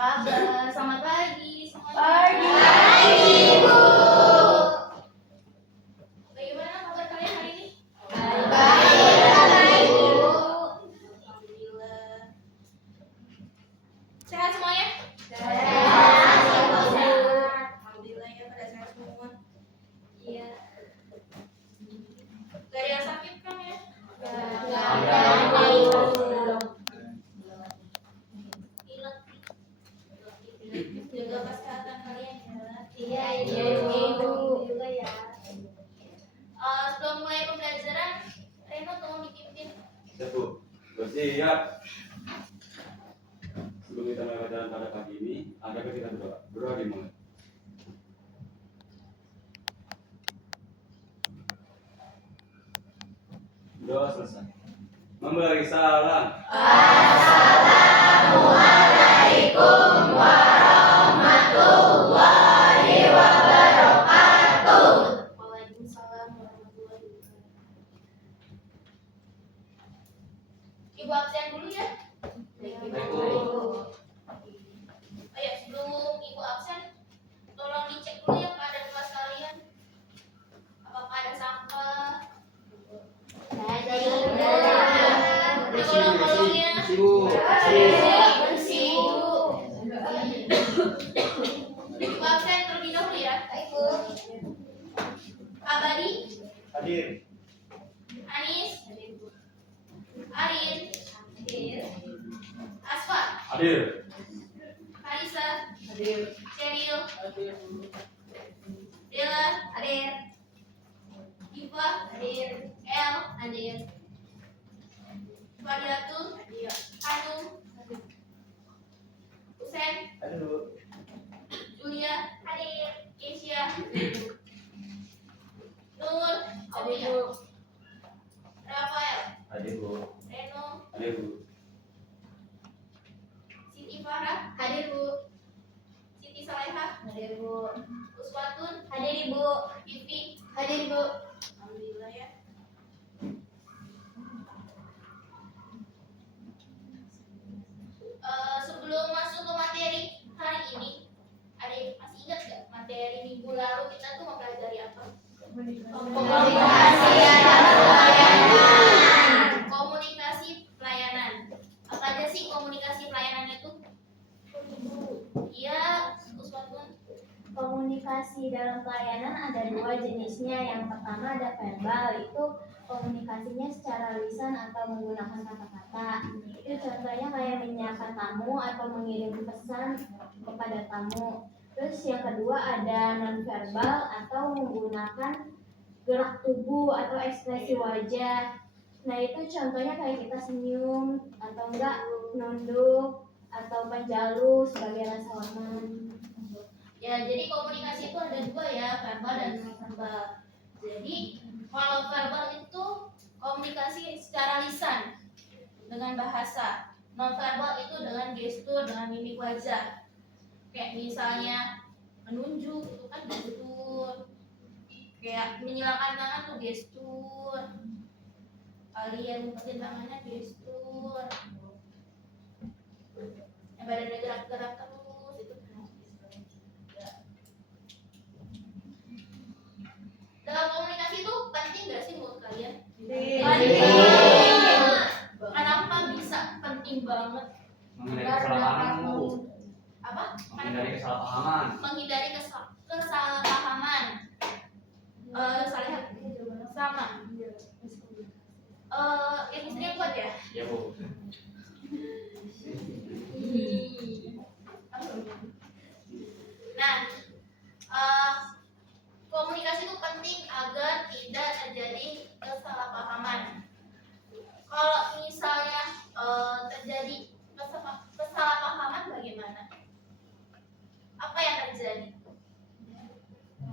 kabar? Selamat pagi semuanya. Pagi. Bu. Bagaimana kabar kalian hari ini? Baik, Bu. Alhamdulillah. Sehat semuanya? Alhamdulillah ya, pada sehat semua. Iya. Gak ada yang sakit kan ya? Jaga kesehatan kalian ya. Iya, Ibu. Juga ya. Sebelum mulai pembelajaran, Reno tolong dipimpin. Siap, Bu. Bersiap. Sebelum kita mulai pelajaran pada pagi ini, adakah kita berdoa? Berdoa dimulai. Doa selesai. Memberi salam. Assalamualaikum warahmatullahi wabarakatuh. Waalaikumsalam warahmatullahi wabarakatuh. Ibu absen dulu ya. Ayo, sebelum Ibu absen, tolong dicek dulu ya keadaan kelas kalian. Apakah ada sampah? Udah kolong-kolongnya bersih. Ibu absen terlebih dahulu ya. Abadi, Hadir. Anis, Arin, Asfa, Hadir. Kalisa, Cheryl, Dela, hadir. Iva, hadir. El, hadir. Fadilatul, Hanum, Husen, Hadir, Bu. Julia, hadir. Keisha, Nur, Aulia, Rafael, Hadir, Bu. Reno, Hadir, Bu. Siti Farah, hadir Bu. Siti Saleha, hadir Bu. Uswatun, hadir Ibu. Vivi, hadir Bu. Alhamdulillah ya. Sebelum masuk ke materi hari ini, ada yang masih ingat nggak materi minggu lalu kita tuh mempelajari apa? Komunikasi adalah pelayanan. Komunikasi pelayanan. Apa aja sih komunikasi pelayanan itu? Iya, Uswatun. Komunikasi dalam pelayanan ada dua jenisnya. Yang pertama ada verbal, itu komunikasinya secara lisan atau menggunakan kata-kata. Itu contohnya kayak menyapa tamu atau mengirim pesan kepada tamu. Terus yang kedua ada non-verbal atau menggunakan gerak tubuh atau ekspresi wajah. Nah itu contohnya kayak kita senyum atau enggak nunduk atau menjalu sebagai rasa hormat. Ya, jadi komunikasi itu ada dua ya, verbal dan non-verbal. Jadi, kalau verbal itu komunikasi secara lisan dengan bahasa. Non-verbal itu dengan gestur, dengan mimik wajah. Kayak misalnya menunjuk itu kan gestur. Kayak menyilangkan tangan tuh gestur. Kalian ngumpetin tangannya gestur. Yang badannya gerak-gerak terus itu dalam komunikasi itu penting gak sih menurut kalian? Penting. Kenapa bisa penting banget? Menghindari kesalahpahaman, Bu. Apa? Menghindari kesalahpahaman. Menghindari kesalahpahaman. Sama. Istrinya kuat ya? Ya, Bu. Nah, komunikasi itu penting agar tidak terjadi kesalahpahaman. Kalau misalnya terjadi kesalahpahaman bagaimana? Apa yang terjadi?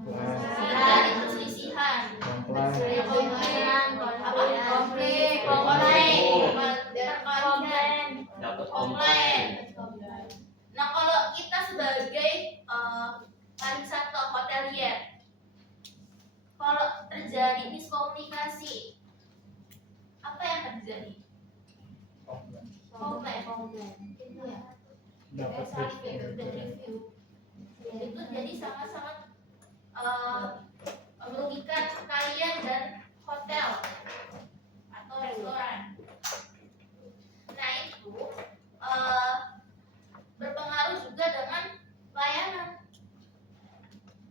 Terjadi perselisihan. Konflik. Dapat komplain. survey dan review. Itu jadi sangat-sangat merugikan kalian dan hotel atau restoran. Nah itu berpengaruh juga dengan pelayanan.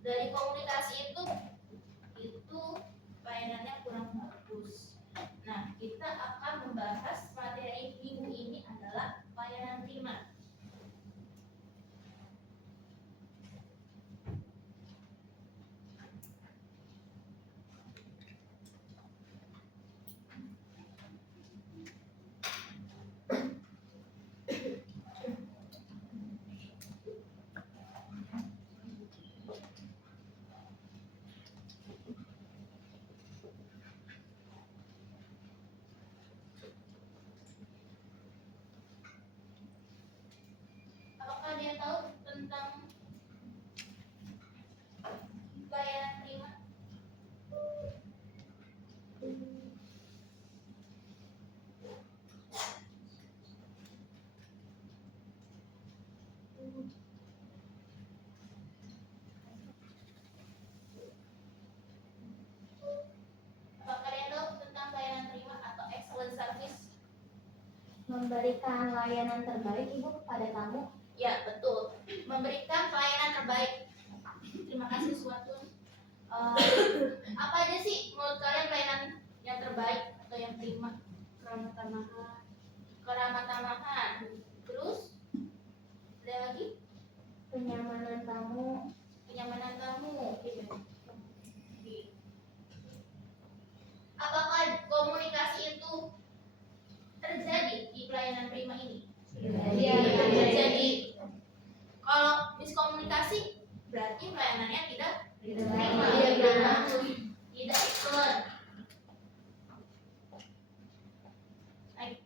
Dari komunikasi itu pelayanannya kurang bagus. Nah kita akan membahas materi minggu ini adalah pelayanan prima. Apakah dia tahu tentang pelayanan prima? Apakah kalian tahu tentang pelayanan prima atau excellent service? Memberikan layanan terbaik ibu kepada tamu. Ya betul, memberikan pelayanan terbaik. Terima kasih suatu. Apa aja sih menurut kalian pelayanan yang terbaik atau yang prima? Keramah-tamahan. Terus ada lagi Kenyamanan tamu. kenyamanan tamu. Apakah komunikasi itu terjadi di pelayanan prima ini? Iya, Terjadi. Kalau miskomunikasi berarti pelayanannya tidak prima, tidak bagus, tidak excellent. Baik.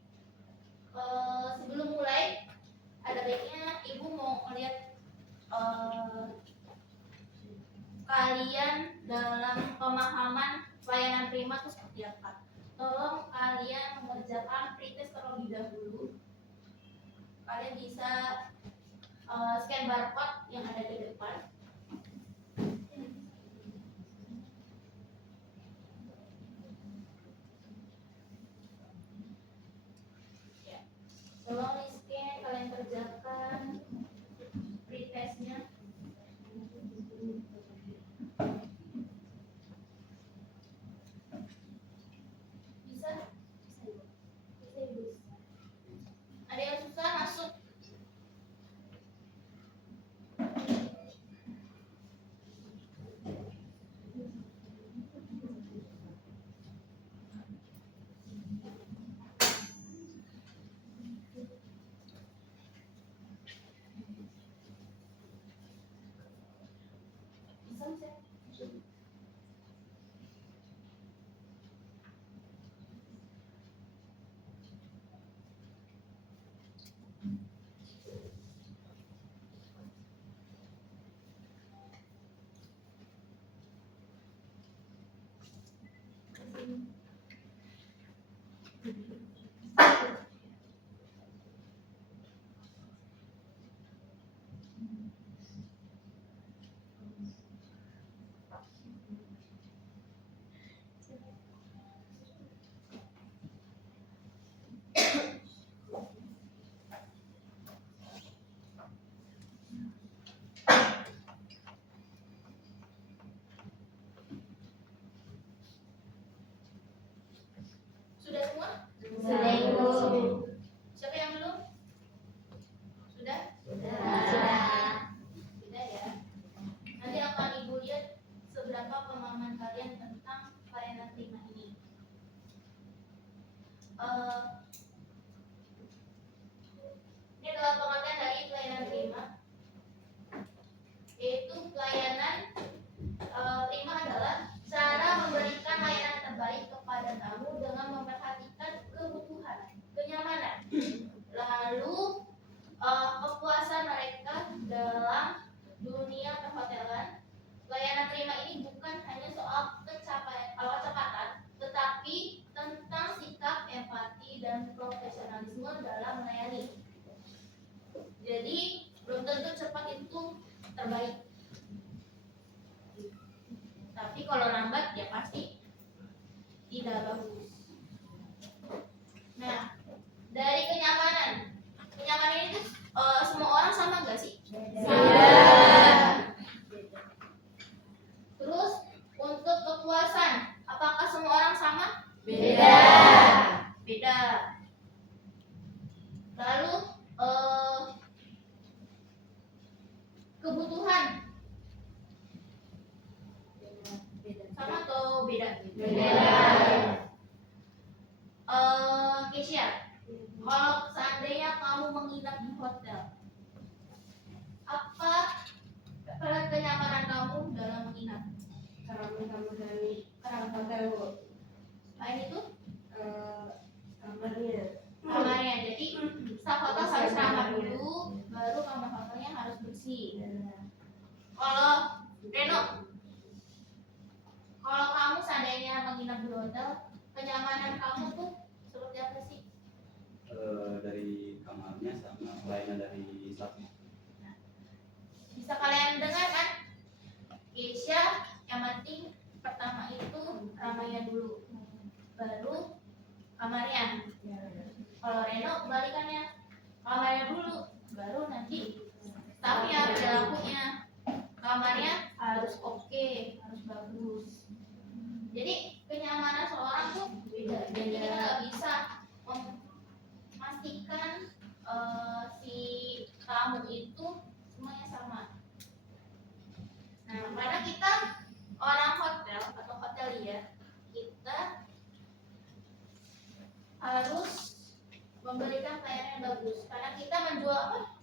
Sebelum mulai ada baiknya ibu mau melihat kalian dalam pemahaman pelayanan prima itu seperti apa. Tolong kalian mengerjakan pretest terlebih dahulu. Kalian bisa scan barcode yang ada di depan. Ya. Tolong di scan, kalian kerjakan pretestnya. Bisa? Bisa ibu. Ada yang susah masuk. Bisa? baik. Tapi kalau lambat ya pasti tidak bagus. Nah, dari kenyamanan itu semua orang sama nggak sih? Terus untuk kepuasan, apakah semua orang sama? Beda. Beda. Lalu kebutuhan sama atau beda? Keisha, kalau seandainya kamu menginap di hotel, apa kenyamanan kamu dalam menginap? Karena hotel Bu. Selain itu, kamarnya. Jadi staf hotel harus ramah dulu, baru kamar hotelnya harus bersih. Kalau Reno, kalau kamu seandainya menginap di hotel, kenyamanan kamu tuh seperti apa sih? Dari kamarnya sama pelayanan dari staffnya. Bisa kalian dengar kan? Keisha, yang penting pertama itu ramahnya dulu, baru kamarnya. Kalau Reno kebalikannya, kamarnya dulu, baru nanti staffnya, perilakunya. Kamarnya harus oke, harus bagus. Jadi kenyamanan seorang tuh beda. Jadi kita nggak bisa memastikan si tamu itu semuanya sama. Nah, karena kita orang hotel atau hotelier, kita harus memberikan pelayanan yang bagus. Karena kita menjual apa?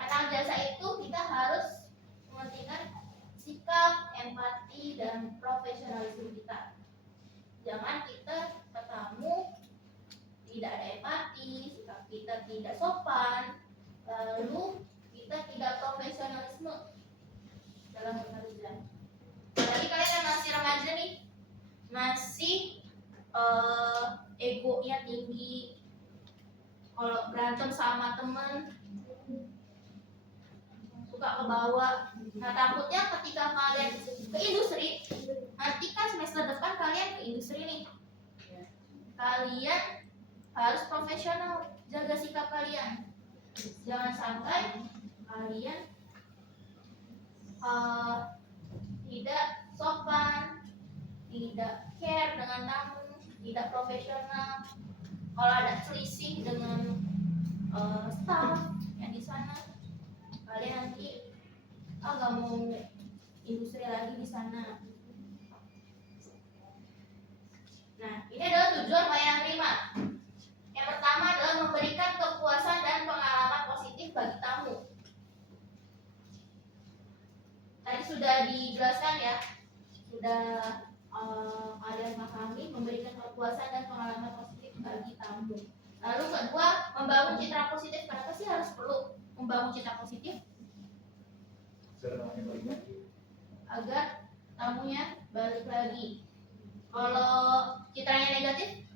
Karena jasa itu kita harus mementingkan sikap, empati, dan profesionalisme kita. Jangan kita ke tamu tidak ada empati, sikap kita tidak sopan, lalu kita tidak profesionalisme dalam bekerja. Apalagi kalian yang masih remaja nih, masih egonya tinggi. Kalau berantem sama temen suka ke bawah. Nah, takutnya ketika kalian ke industri, nanti kan semester depan kalian ke industri nih, kalian harus profesional, jaga sikap kalian. Jangan sampai kalian tidak sopan, tidak care dengan tamu, tidak profesional. Kalau ada selisih dengan staff yang di sana, kalian nanti nggak mau industri lagi di sana. Nah, ini adalah tujuan pelayanan prima. Yang pertama adalah memberikan kepuasan dan pengalaman positif bagi tamu. Tadi sudah dijelaskan ya, sudah kalian pahami, memberikan kepuasan dan pengalaman positif bagi tamu. Lalu kedua, membangun citra positif. Kenapa sih harus perlu membangun citra positif? Agar tamunya balik lagi. Kalau citranya negatif,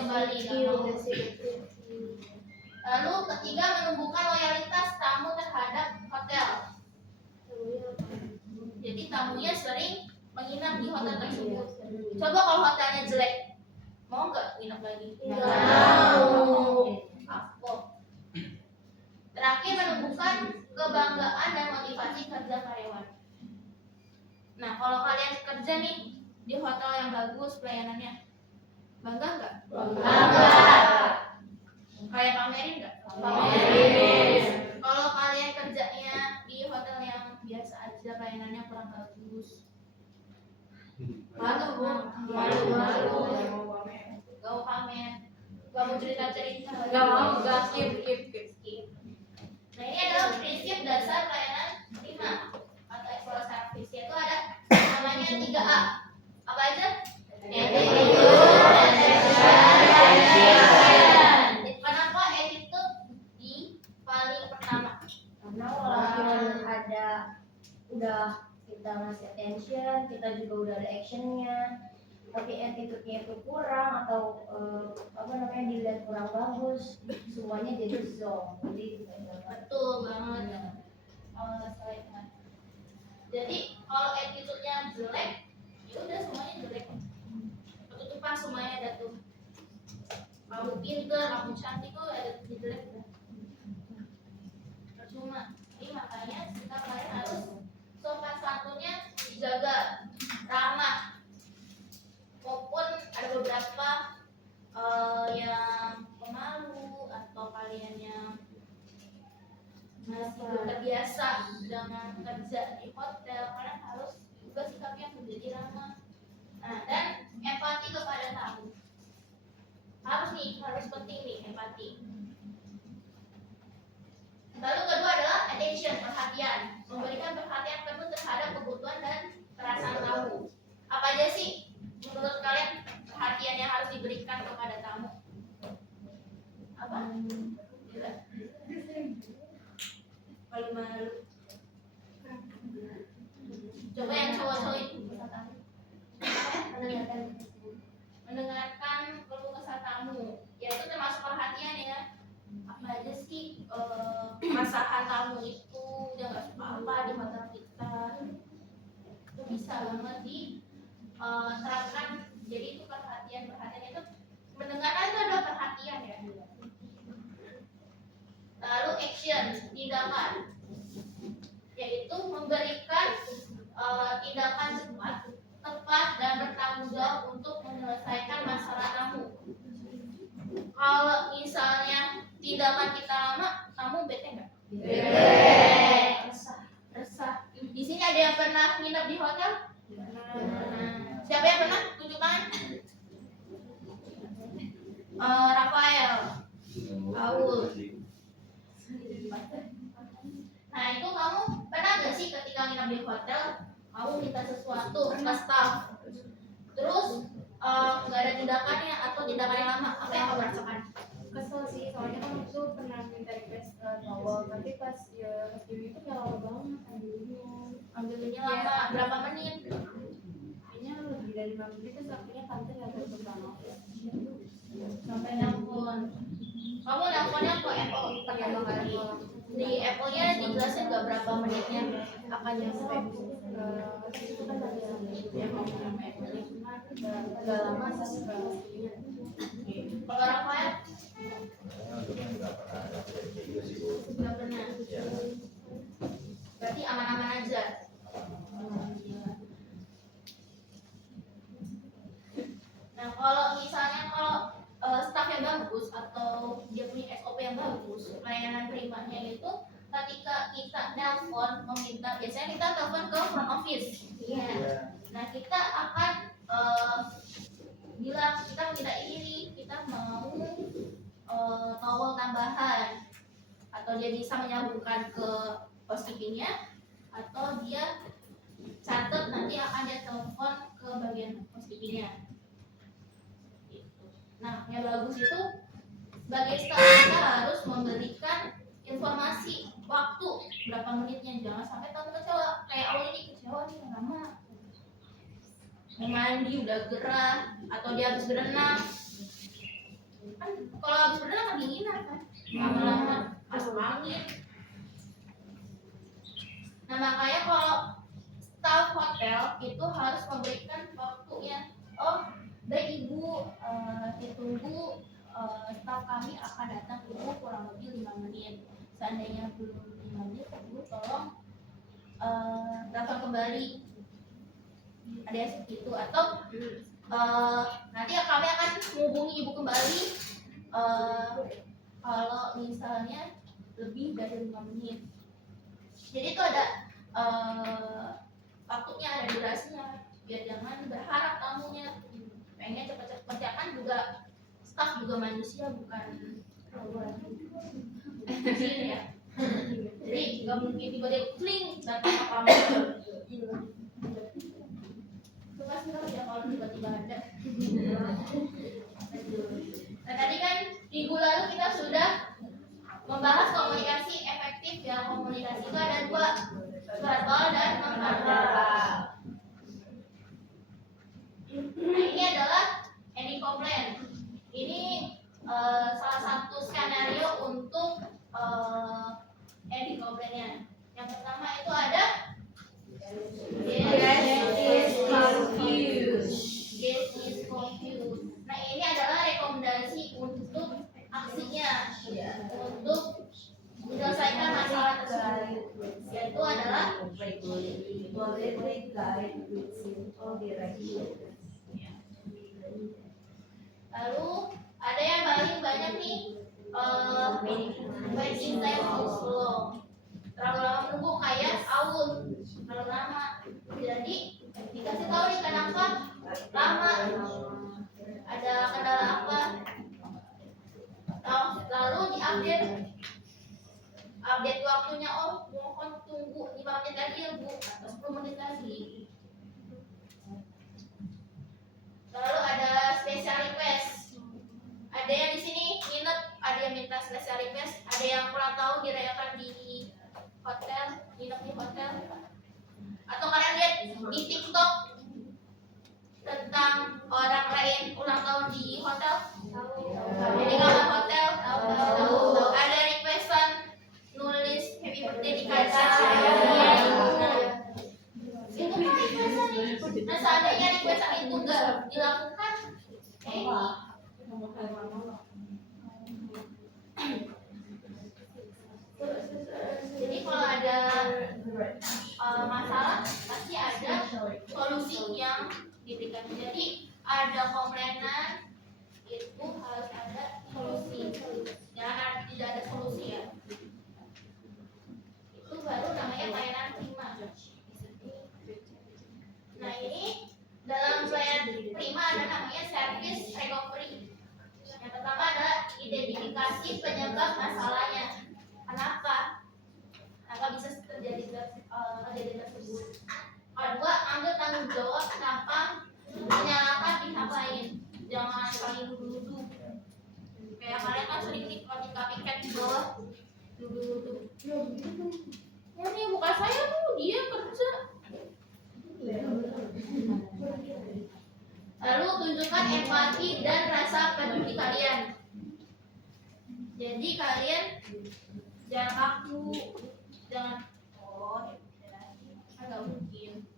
kembali. Lalu ketiga, menumbuhkan loyalitas tamu terhadap hotel. Jadi tamunya sering menginap di hotel tersebut. Coba kalau hotelnya jelek, mau nggak nginap lagi? Aku. Terakhir, menumbuhkan kebanggaan dan motivasi kerja karyawan. Nah, kalau kalian kerja nih di hotel yang bagus pelayanannya, bangga nggak? Bangga. Kayak pamerin nggak? Pamerin. Kalau kalian kerjanya di hotel yang biasa aja pelayanannya kurang bagus, malu Bu. Malu. Gak mau pamer, gak mau cerita-cerita. Skip. Nah, ini adalah prinsip dasar pelayanan prima atau excellent service, yaitu ada namanya 3A. Apa aja? Kenapa attitude di paling pertama? Karena walaupun udah kita ngasih attention, kita juga udah ada actionnya, tapi attitude-nya itu kurang atau dilihat kurang harus semuanya jadi zong, jadi Betul banget. Jadi kalau attitude-nya jelek, ya udah semuanya jelek. Ketutupan semuanya ada tuh. Kamu pinter, kamu cantik kok ada jelek udah. Percuma. Jadi makanya kita kalian harus sopan santunnya dijaga, ramah. Walaupun ada beberapa yang pemalu atau kalian yang masih belum terbiasa dengan kerja di hotel, kalian harus juga sikapnya menjadi ramah. Nah, dan empati kepada tamu. Harus penting nih empati. Lalu kedua adalah attention, perhatian. Memberikan perhatian penuh terhadap kebutuhan dan perasaan tamu. Apa aja sih menurut kalian perhatian yang harus diberikan kepada tamu? Apa? Gila. Paling malu. Coba yang cowok-cowok itu mendengarkan keluh kesah tamu. Ya itu termasuk perhatian ya. Apa aja sih masakan tamu itu, dia nggak suka apa di hotel kita, itu bisa banget diterapkan. Jadi itu perhatian itu mendengarkan itu adalah perhatian ya. Lalu action, tindakan, yaitu memberikan tindakan cepat, tepat dan bertanggung jawab untuk menyelesaikan masalah tamu. Kalau misalnya tindakan kita lama, tamu bete nggak? Resah. Di sini ada yang pernah nginep di hotel? Siapa yang pernah? Tunjuk tangan. Rafael, Paul. Nah itu kamu pernah nggak sih ketika nginep di hotel, kamu minta sesuatu ke staff, terus nggak ada tindakannya atau tindakannya lama, apa yang kamu rasakan? kesel sih, soalnya kan itu pernah minta request towel, tapi pas dulu itu kayak lama banget Ambilnya lama, berapa menit? kayaknya lebih dari 5 menit, terus akhirnya tante nggak bisa banget. Sampai nelpon. Kamu nelponnya ke Apple pertama kali. Di Apple-nya dijelasin nggak berapa menitnya akan nyampe? Itu kan tadi ya mau sama Apple-nya, cuma nggak lama sih berapa sekalinya. Kalau Rafael? Nggak pernah. Berarti aman-aman aja. Nah kalau misalnya staff yang bagus atau dia punya SOP yang bagus, pelayanan terimanya itu ketika kita nelpon meminta, biasanya kita telepon ke front office. Iya. Nah kita akan bilang kita minta ini, kita mau towel tambahan, atau dia bisa menyambungkan ke housekeeping-nya, atau dia catat nanti akan dia telepon ke bagian housekeeping-nya. Nah, yang bagus itu sebagai staff kita harus memberikan informasi waktu berapa menitnya, jangan sampai tamu kecewa. Kayak awal ini kecewa nih lama, mau mandi udah gerah atau dia habis berenang. Kan kalau habis berenang kedinginan kan, lama-lama masuk angin. Nah makanya kalau staff hotel itu harus memberikan waktunya. Oh baik ibu, ditunggu staf kami akan datang ibu kurang lebih 5 menit. Seandainya belum 5 menit, ibu tolong datang kembali. Ada yang seperti itu. Atau nanti kami akan menghubungi ibu kembali kalau misalnya lebih dari 5 menit. Jadi itu ada waktunya, ada durasinya, biar jangan berharap tamunya pengen cepet-cepet, ya kan juga staff juga manusia, bukan robot. Sini ya. Jadi nggak mungkin tiba-tiba kling datang ke kamu. Suka sih ya kalau tiba-tiba ada. Nah tadi kan minggu lalu kita sudah membahas komunikasi efektif ya. Komunikasi itu ada 2, verbal dan non-verbal. Nah ini adalah ending complaint. Ini salah salah satu skenario untuk ending komplainnya. Yang pertama itu ada Get is confused. Nah, ini adalah rekomendasi untuk aksinya, untuk menyelesaikan masalah tersebut, yaitu adalah lalu ada yang paling banyak nih, waiting time too slow, terlalu lama menunggu, kayak Aul terlalu lama. Jadi dikasih tahu nih kenapa lama, ada kendala apa, lalu update waktunya. Oh, mohon tunggu 5 menit lagi ya Bu, atau 10 menit lagi. Lalu ada special request. Ada yang di sini nginep, ada yang minta special request, ada yang kurang tahu dirayakan di hotel, nginep di hotel. Atau kalian lihat di TikTok tentang orang lain ulang tahun di hotel? Jadi kamar hotel ada requestan nulis happy birthday di kaca. Itu kan requestan ini. Nah, seandainya requestan itu enggak dilakukan, jadi kalau ada masalah pasti ada solusi yang diberikan. Jadi ada komplainan itu harus ada solusi. Jangan tidak ada solusi ya. Itu baru namanya pelayanan prima. Nah, ini dalam pelayanan prima ada namanya service recovery. Yang pertama adalah identifikasi penyebab masalahnya. Kenapa bisa terjadi tersebut. Kedua, ambil tanggung jawab kenapa menyalahkan pihak lain. Jangan saling nuduh-nuduh. Kayak kalian kan sering nih kalau di piket di bawah nuduh-nuduh. Ya ini bukan saya tuh, dia kerja. Lalu tunjukkan empati dan rasa peduli kalian. Jadi kalian jangan kaku, jangan nggak mungkin.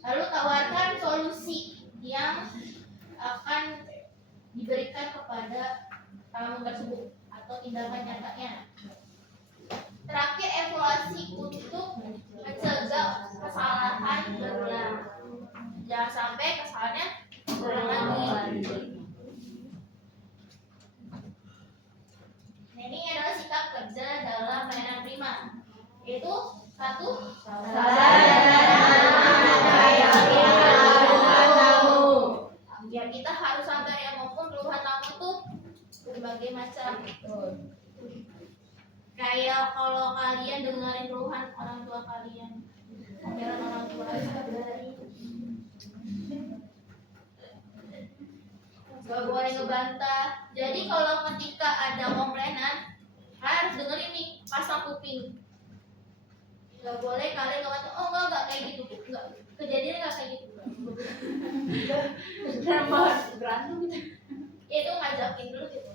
Lalu tawarkan solusi yang akan diberikan kepada tamu tersebut atau tindakan nyatanya. Terakhir, evaluasi untuk mencegah kesalahan berulang. Jangan sampai kesalahannya berulang lagi. Nah, ini adalah sikap kerja dalam pelayanan prima, yaitu 1. Ya, kita harus sabar ya, maupun keluhan tamu tuh berbagai macam. Kayak kalau kalian dengerin keluhan orang tua kalian, omelan orang tua, gak boleh ngebantah. Jadi kalau ketika ada komplainan, harus dengerin nih, pasang kuping. Gak boleh kalian ngebantah, oh enggak kayak gitu, enggak, kejadiannya enggak kayak gitu. Berantem gitu. Itu ngajakin dulu gitu.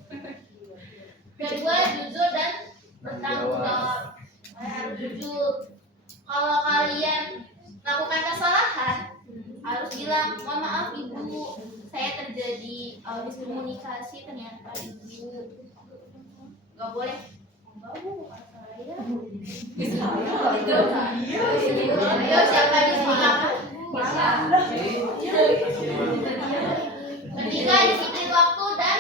Kedua, jujur dan bertanggung jawab. Harus jujur. Kalau kalian melakukan kesalahan, harus bilang, mohon maaf Ibu, saya terjadi miskomunikasi ternyata Ibu. Gak boleh. Enggak Bu, bukan saya. Ayo siapa di sini? Ketiga, disiplin waktu dan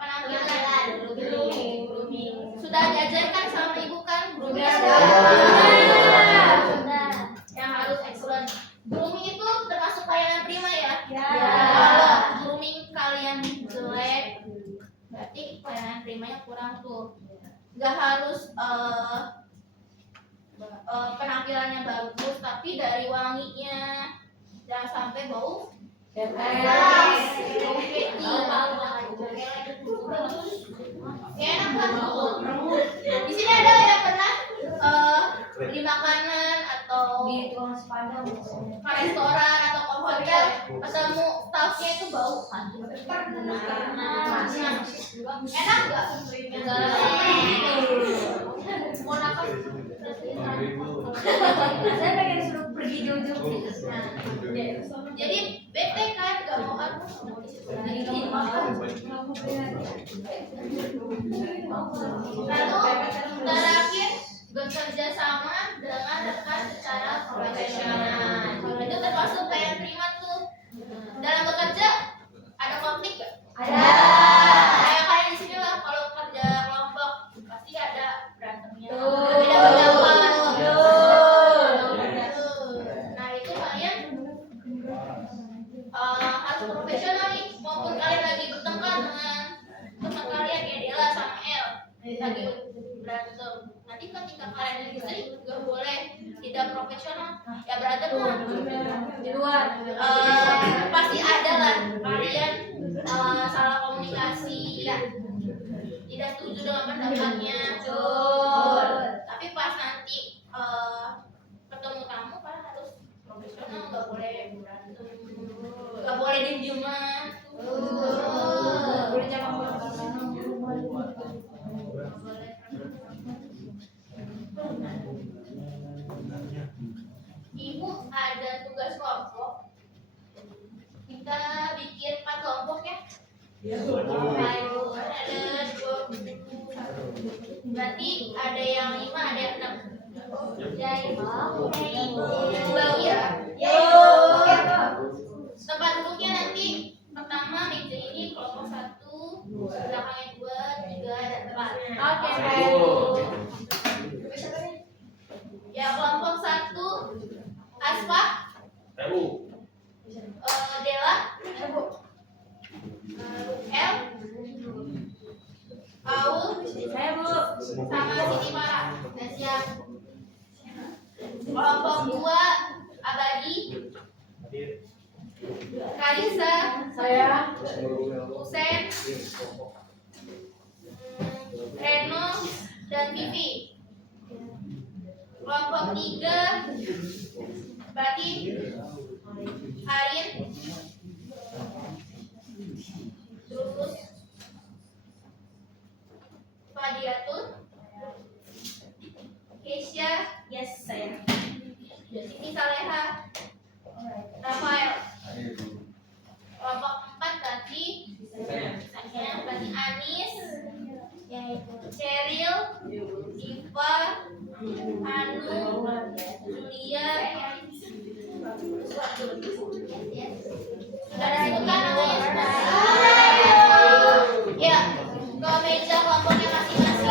penampilan. Grooming. Sudah diajarkan sama Ibu kan? Grooming yang harus excellent. Grooming itu termasuk pelayanan prima ya? Kalau grooming kalian jelek, berarti pelayanan primanya kurang tuh. Gak harus penampilannya bagus, tapi dari wanginya jangan sampai bau enak kan? Di sini ada yang pernah beli makanan atau ke restoran atau ke hotel ketemu staffnya itu bau kan? Enak nggak? Mau napas? Saya pengen suruh pergi jauh-jauh. Jadi bete kan nggak mau aku lalu terakhir bekerja sama dengan rekan secara profesional. Itu termasuk kayak prima tuh. Dalam bekerja ada konflik gak? Ada. Kayak kalian di sini lah kalau kerja kelompok pasti ada berantemnya. Betul. Beda pendapat. Betul. Nah itu kalian harus profesional nih. Maupun kalian lagi bertengkar dengan teman kalian kayak Dela sama El lagi berantem. Nanti ketika kalian lagi sering gak boleh tidak profesional. Ya berantem lah Di luar. Pasti ada lah kalian salah komunikasi, tidak setuju dengan pendapatnya. Betul. Tapi pas nanti ketemu kamu kan harus profesional, nggak boleh berantem, nggak boleh diem-dieman. Boleh jangan Ibu ada tugas kelompok. Kita bikin 4 kelompok ya. Ada 20. Berarti ada yang 5, ada yang 6. Ya, bagi ya. Tempat duduknya nanti pertama meja ini kelompok 1, belakangnya 2, 3 dan 4. Oke, baik. Ya, kelompok 1 Aspa, Dela, El, Paul, saya Bu. sama Siti Mara. Udah siap. Kelompok 2 Abadi, Kalisa, Saya. Husen, Reno, dan Vivi. Kelompok 3 Bati, Arin, terus Fadiatun, Keisha, Yes, saya. Siti Saleha, Rafael. Kelompok 4 tadi saya berarti Anis, Cheryl, Diva, Anu, Julia, sudah disebutkan namanya? Ya, ke meja kelompoknya masing-masing.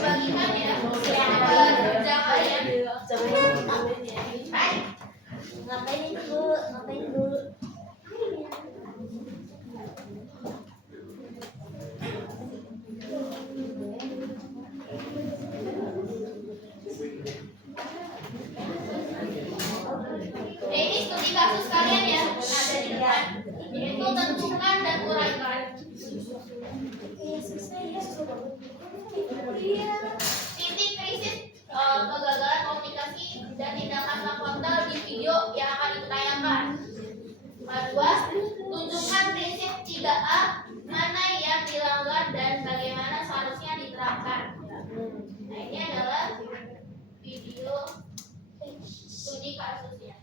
Bagikan ya, kerja kalian. Baik. Ngapain itu Bu? Ngapain Bu? Ini studi kasus kalian ya, ada di depan. Itu tentukan dan uraikan. Titik krisis kegagalan komunikasi dan tindakan frontal di video yang akan ditayangkan. Kedua, tunjukkan prinsip 3A mana yang dilanggar dan bagaimana seharusnya diterapkan. Nah, ini adalah video studi kasusnya.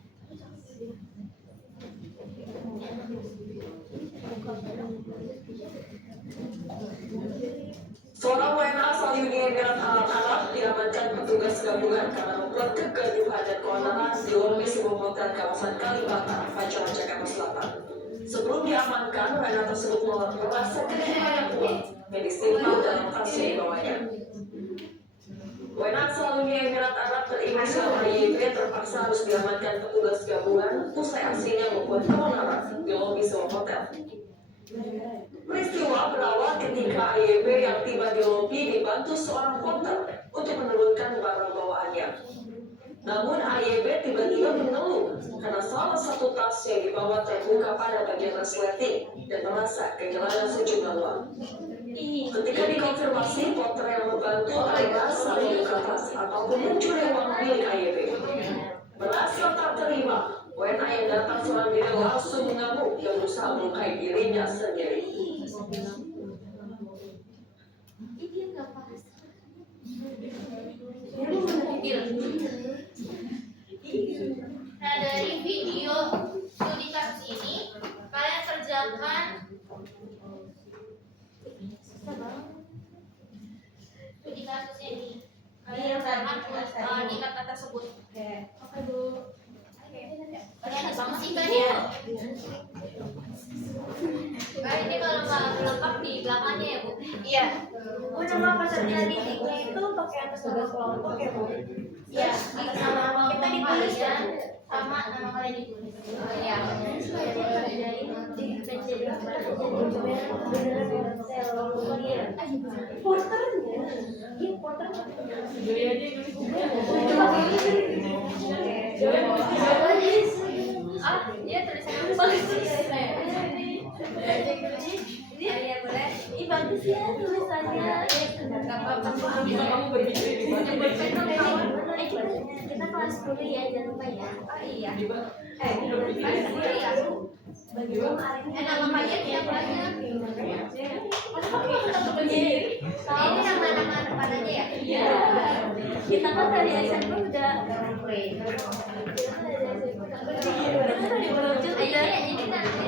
Seorang WNA asal Uni Emirat Arab diamankan petugas petugas gabungan karena membuat kegaduhan dan keonaran di lobi sebuah hotel kawasan Kalibata, Pancoran, Jakarta Selatan. Sebelum diamankan, wanita tersebut merasa kehilangan yang kuat yang disimpan dalam tas yang dibawanya. WNA selanjutnya Emirat Arab berinisial AYB terpaksa harus diamankan petugas gabungan usai aksinya membuat keonaran di lobi sebuah hotel. Peristiwa berawal ketika AYB yang tiba di lobi dibantu seorang porter untuk menurunkan barang bawaannya. Namun AYB tiba-tiba mengeluh karena salah satu tas yang dibawa terbuka pada bagian resleting dan merasa kehilangan sejumlah uang. Ketika dikonfirmasi, porter yang membantu merasa membuka tas ataupun mencuri uang milik AYB. Merasa tak terima, WNA yang datang seorang diri langsung mengamuk dan berusaha melukai dirinya sendiri. Nah, dari video studi kasus ini kalian kerjakan studi kasus ini. Kalian kerjakan di kata tersebut. Oke, Bu. Kalian diskusikan ya. Kalian ini kalau nggak lengkap di belakangnya ya, Bu. Iya. Bu, nama peserta didiknya itu pakai atas nama kelompok ya, Bu? Iya, Atas nama kita ditulis ya. sama nama kalian ditulis. Iya. Porternya, iya porter. Ah, iya tulisannya Iya boleh. Ih bagus ya tulisannya. Kamu berbicara di mana? Kita kelas 10 ya, jangan lupa ya. Oh iya. Kelas 10 ya. Nama kalian siapa aja? Ini nama-nama depan aja ya? Iya. Kita kan dari SMP udah Ini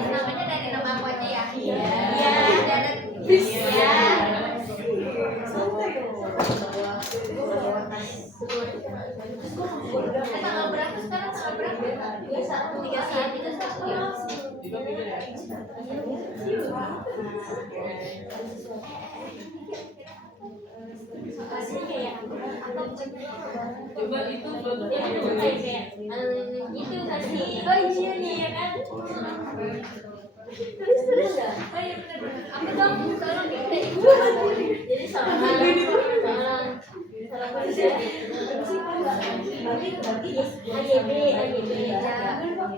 namanya dari nama aku aja ya? Iya. Iya. Tanggal berapa sekarang? Tanggal berapa? 31 ya? Coba itu itu kasih baju nih ya kan. Tulis ya. Oh iya benar-benar. Aku tahu kalau kita Jadi salah AYB ya.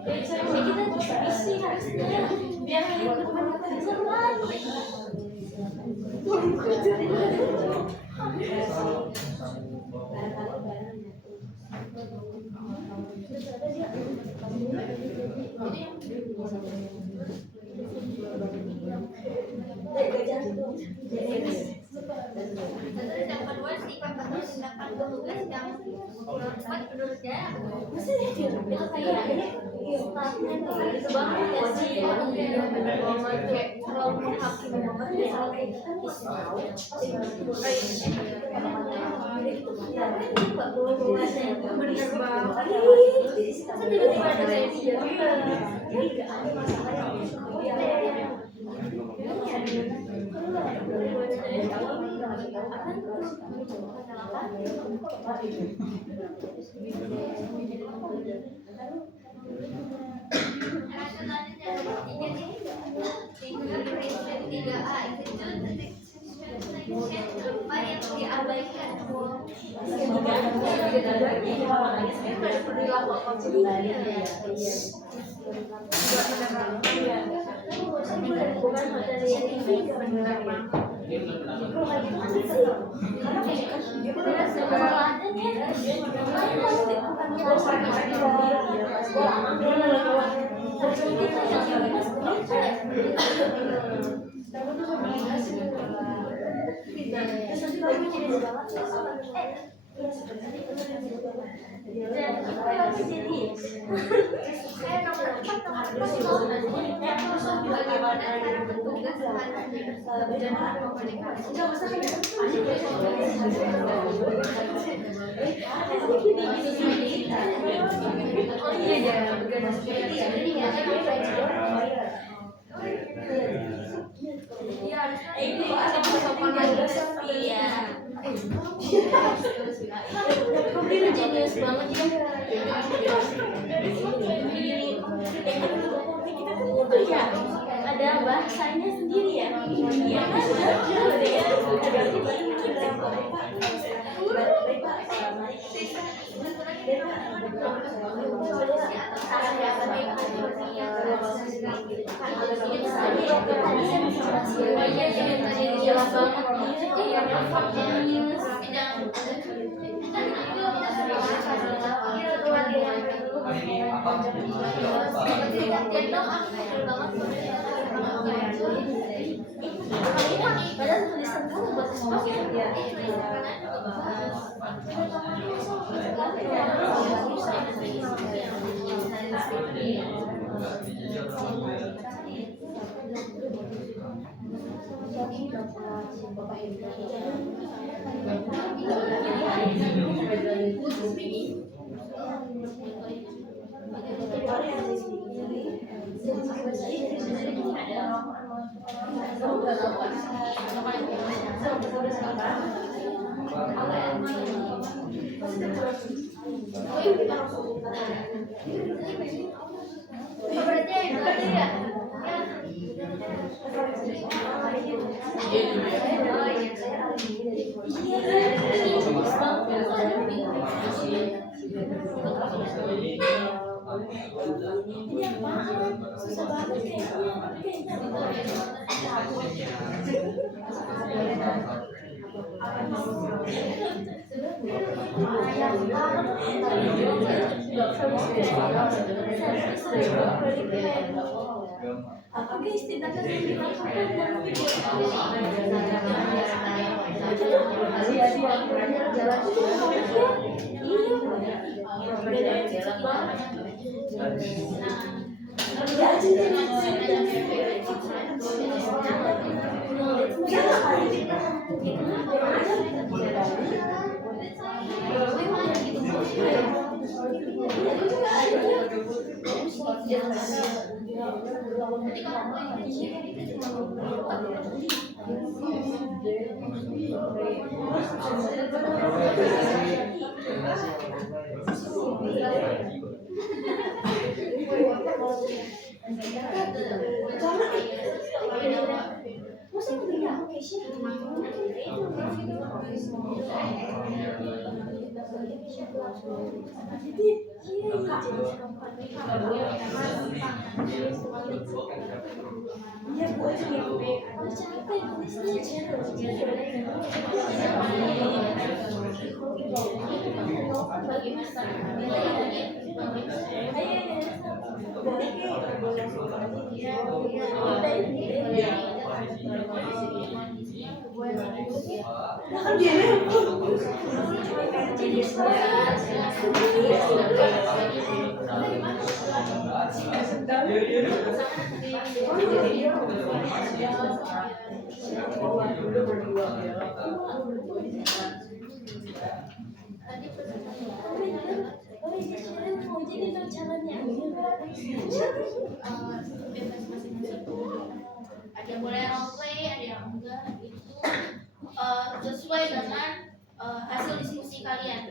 Kita visi harusnya biar seru lagi. Terus yang kedua sifat atau tindakan petugas yang tepat menurut saya Masa dia bilang kayak staffnya tuh itu banget ya sih. Kayak kalau hakim nomor dia salah kayak kita bisa tahu. Bener banget. Masa tiba-tiba ada kayak dia. Jadi gak ada masalah yang bagaimana cara petugas berjalan komunikasi. Oh iya ya, begadang seperti ya. Iya, harusnya itu ada persoalan Iya. Kok dia jenius banget ya? Iya, ada bahasanya sendiri ya. Iya kan? Padahal tulisan kamu bahasa Sunda ya. Susah banget apa guys tidak Ada yang boleh role play, ada yang enggak itu sesuai dengan hasil diskusi kalian.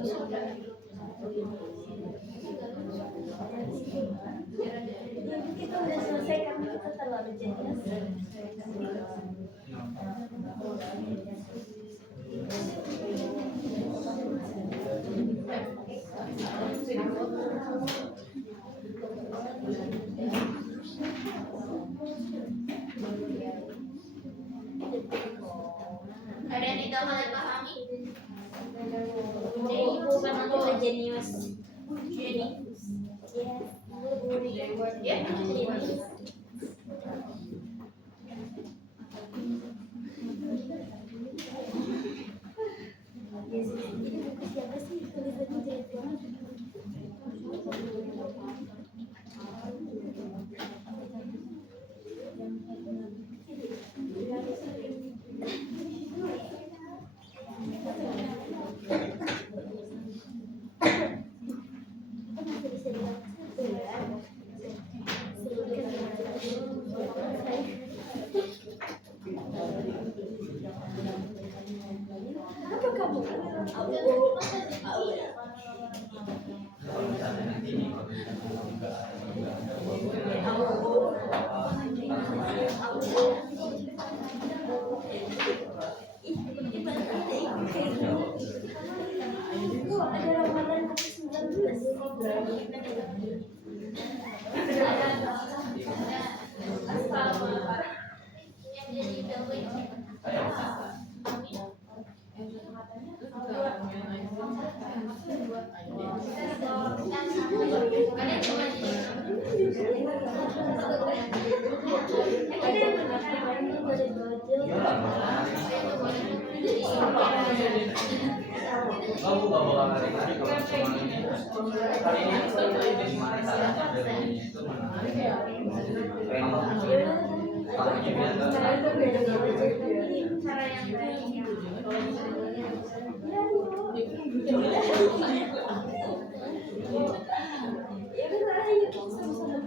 Kita udah selesai karena kita terlalu jenius. Ada yang tidak kalian pahami? Jadi bukan kita jenius. Jenius. Ya. Ya. Jenius. Ini buku siapa sih? Tulisannya jelek banget. Apa kamu? Ada ramalan COVID-19. Yang jadi building. Kamu gak bakal lari lagi kalau cuma ini. Kali ini itu gimana caranya belinya itu mana? Keren banget. Pakainya biar nggak Cara yang baik. Ya udah ayo sama-sama Itu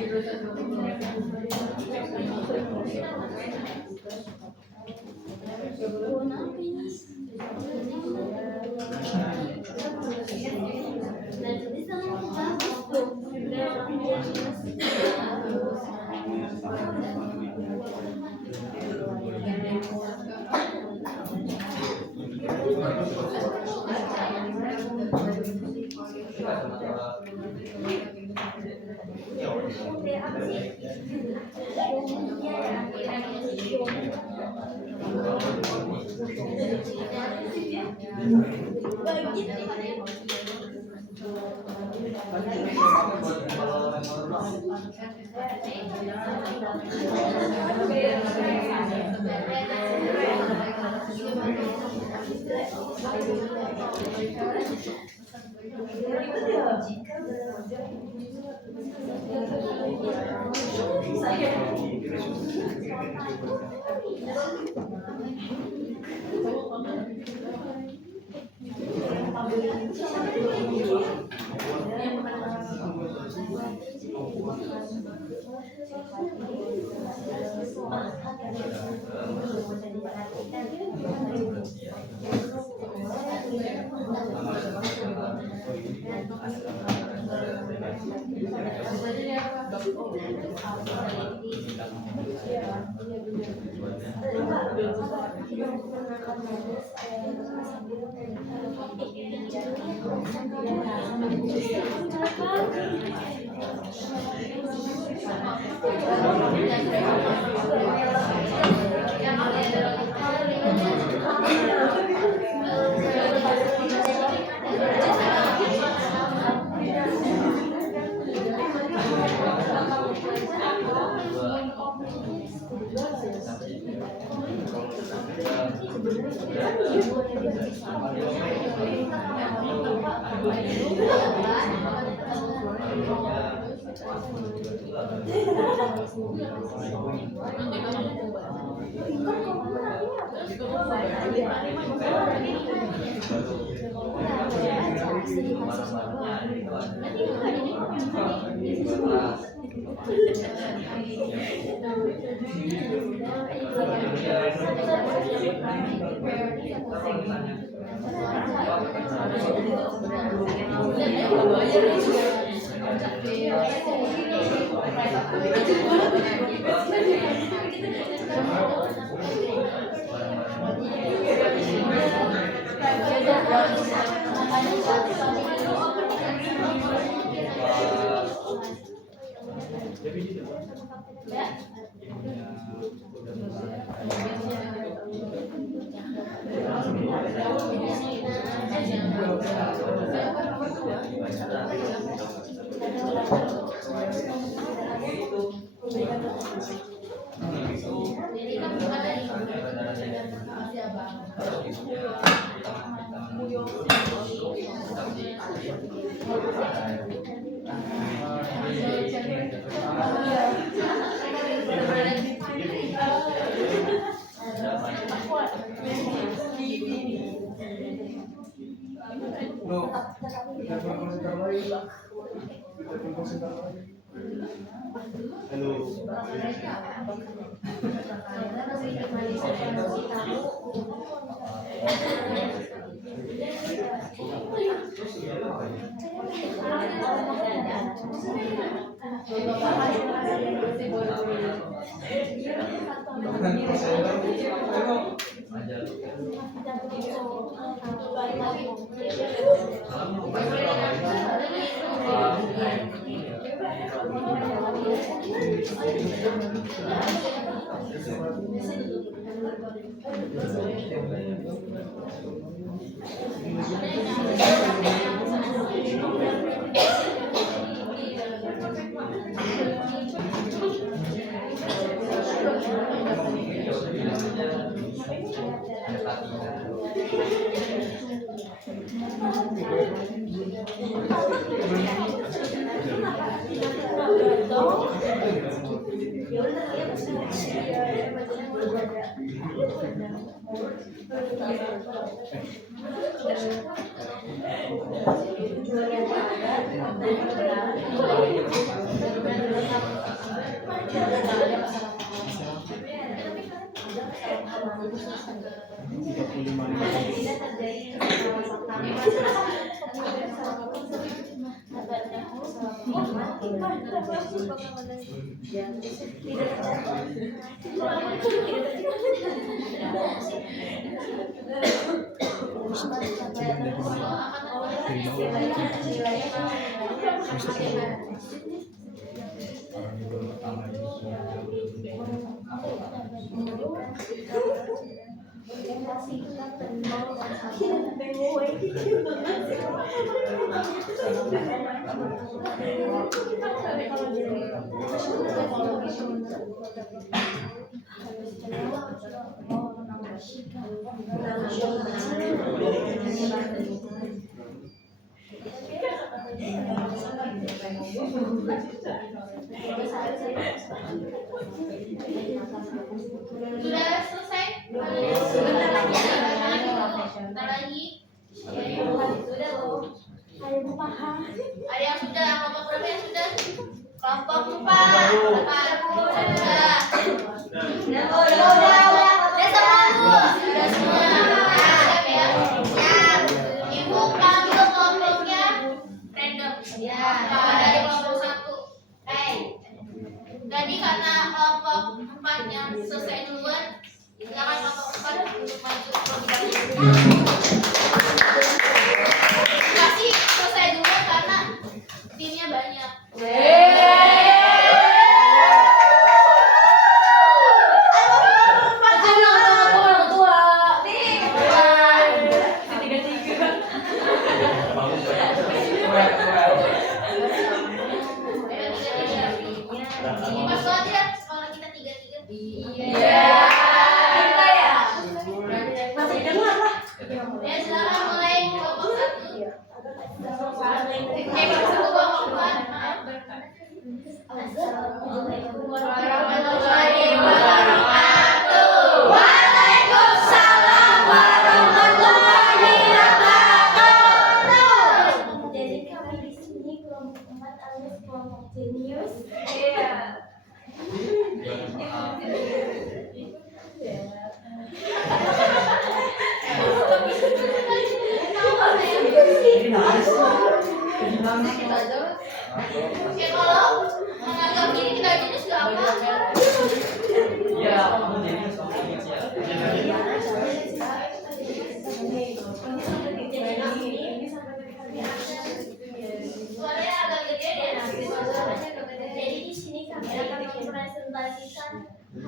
aja udah sekarang. Sudah selesai? Sebentar lagi ya. Sebentar lagi. Sudah loh. Ada yang sudah? Kelompok berapa yang sudah? Kelompok 4. Sudah. Sudah semua Bu. Sudah semua. Siap ya? Siap. Ibu panggil kelompoknya random. Ya. Dari kelompok 1. Tadi karena kelompok 4 yang selesai duluan, silakan kelompok 4 untuk maju program. Kasih selesai duluan karena timnya banyak. Pas aja sekolah kita 3-3. Iya. Ya silakan mulai kelompok 1. Kelompok 1 kelompok 4. Maaf. Assalamualaikum warahmatullahi wabarakatuh. Waalaikumsalam warahmatullahi wabarakatuh. Jadi kami di sini kelompok 4 alias kelompok jenius.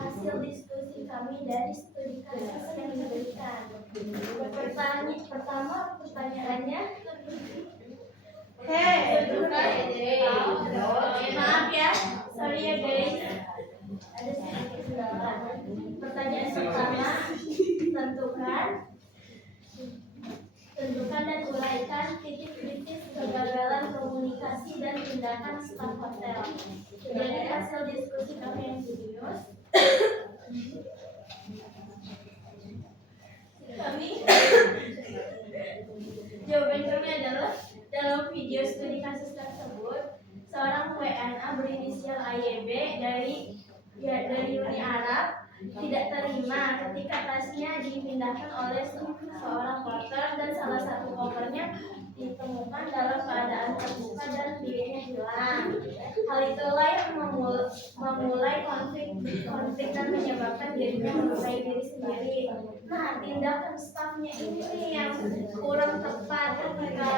hasil diskusi kami dari studi kasus yang diberikan. Pertanyaannya, maaf ya, sorry ya guys, ada sedikit kendala. Pertanyaan pertama, tentukan dan uraikan titik-titik kegagalan komunikasi dan tindakan staf hotel. Jadi hasil diskusi kami yang serius, jawaban kami adalah dalam video studi kasus tersebut, seorang WNA berinisial AYB dari Uni Arab tidak terima ketika tasnya dipindahkan oleh seorang porter dan salah satu kopernya ditemukan dalam keadaan terbuka dan biliknya hilang. Hal itulah yang memulai konflik dan menyebabkan dirinya melukai diri sendiri. Nah, tindakan stafnya ini yang kurang tepat ketika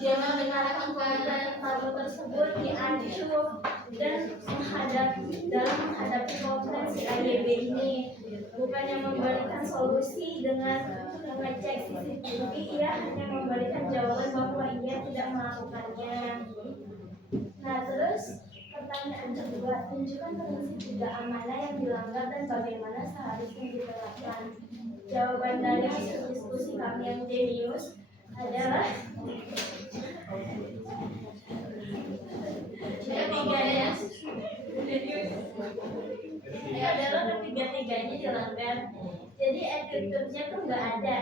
dia mendengarkan keadaan tamu tersebut diacuh dan menghadapi komplain si AYB ini. Bukannya memberikan solusi dengan mengecek CCTV, ia hanya memberikan jawaban bahwa ia tidak melakukannya. Nah, terus pertanyaan kedua, tunjukkan prinsip 3 amanah yang dilanggar dan bagaimana seharusnya diterapkan. Jawaban dari hasil diskusi kami yang jenius adalah ketiga-tiganya dilanggar. Jadi attitude-nya tuh nggak ada.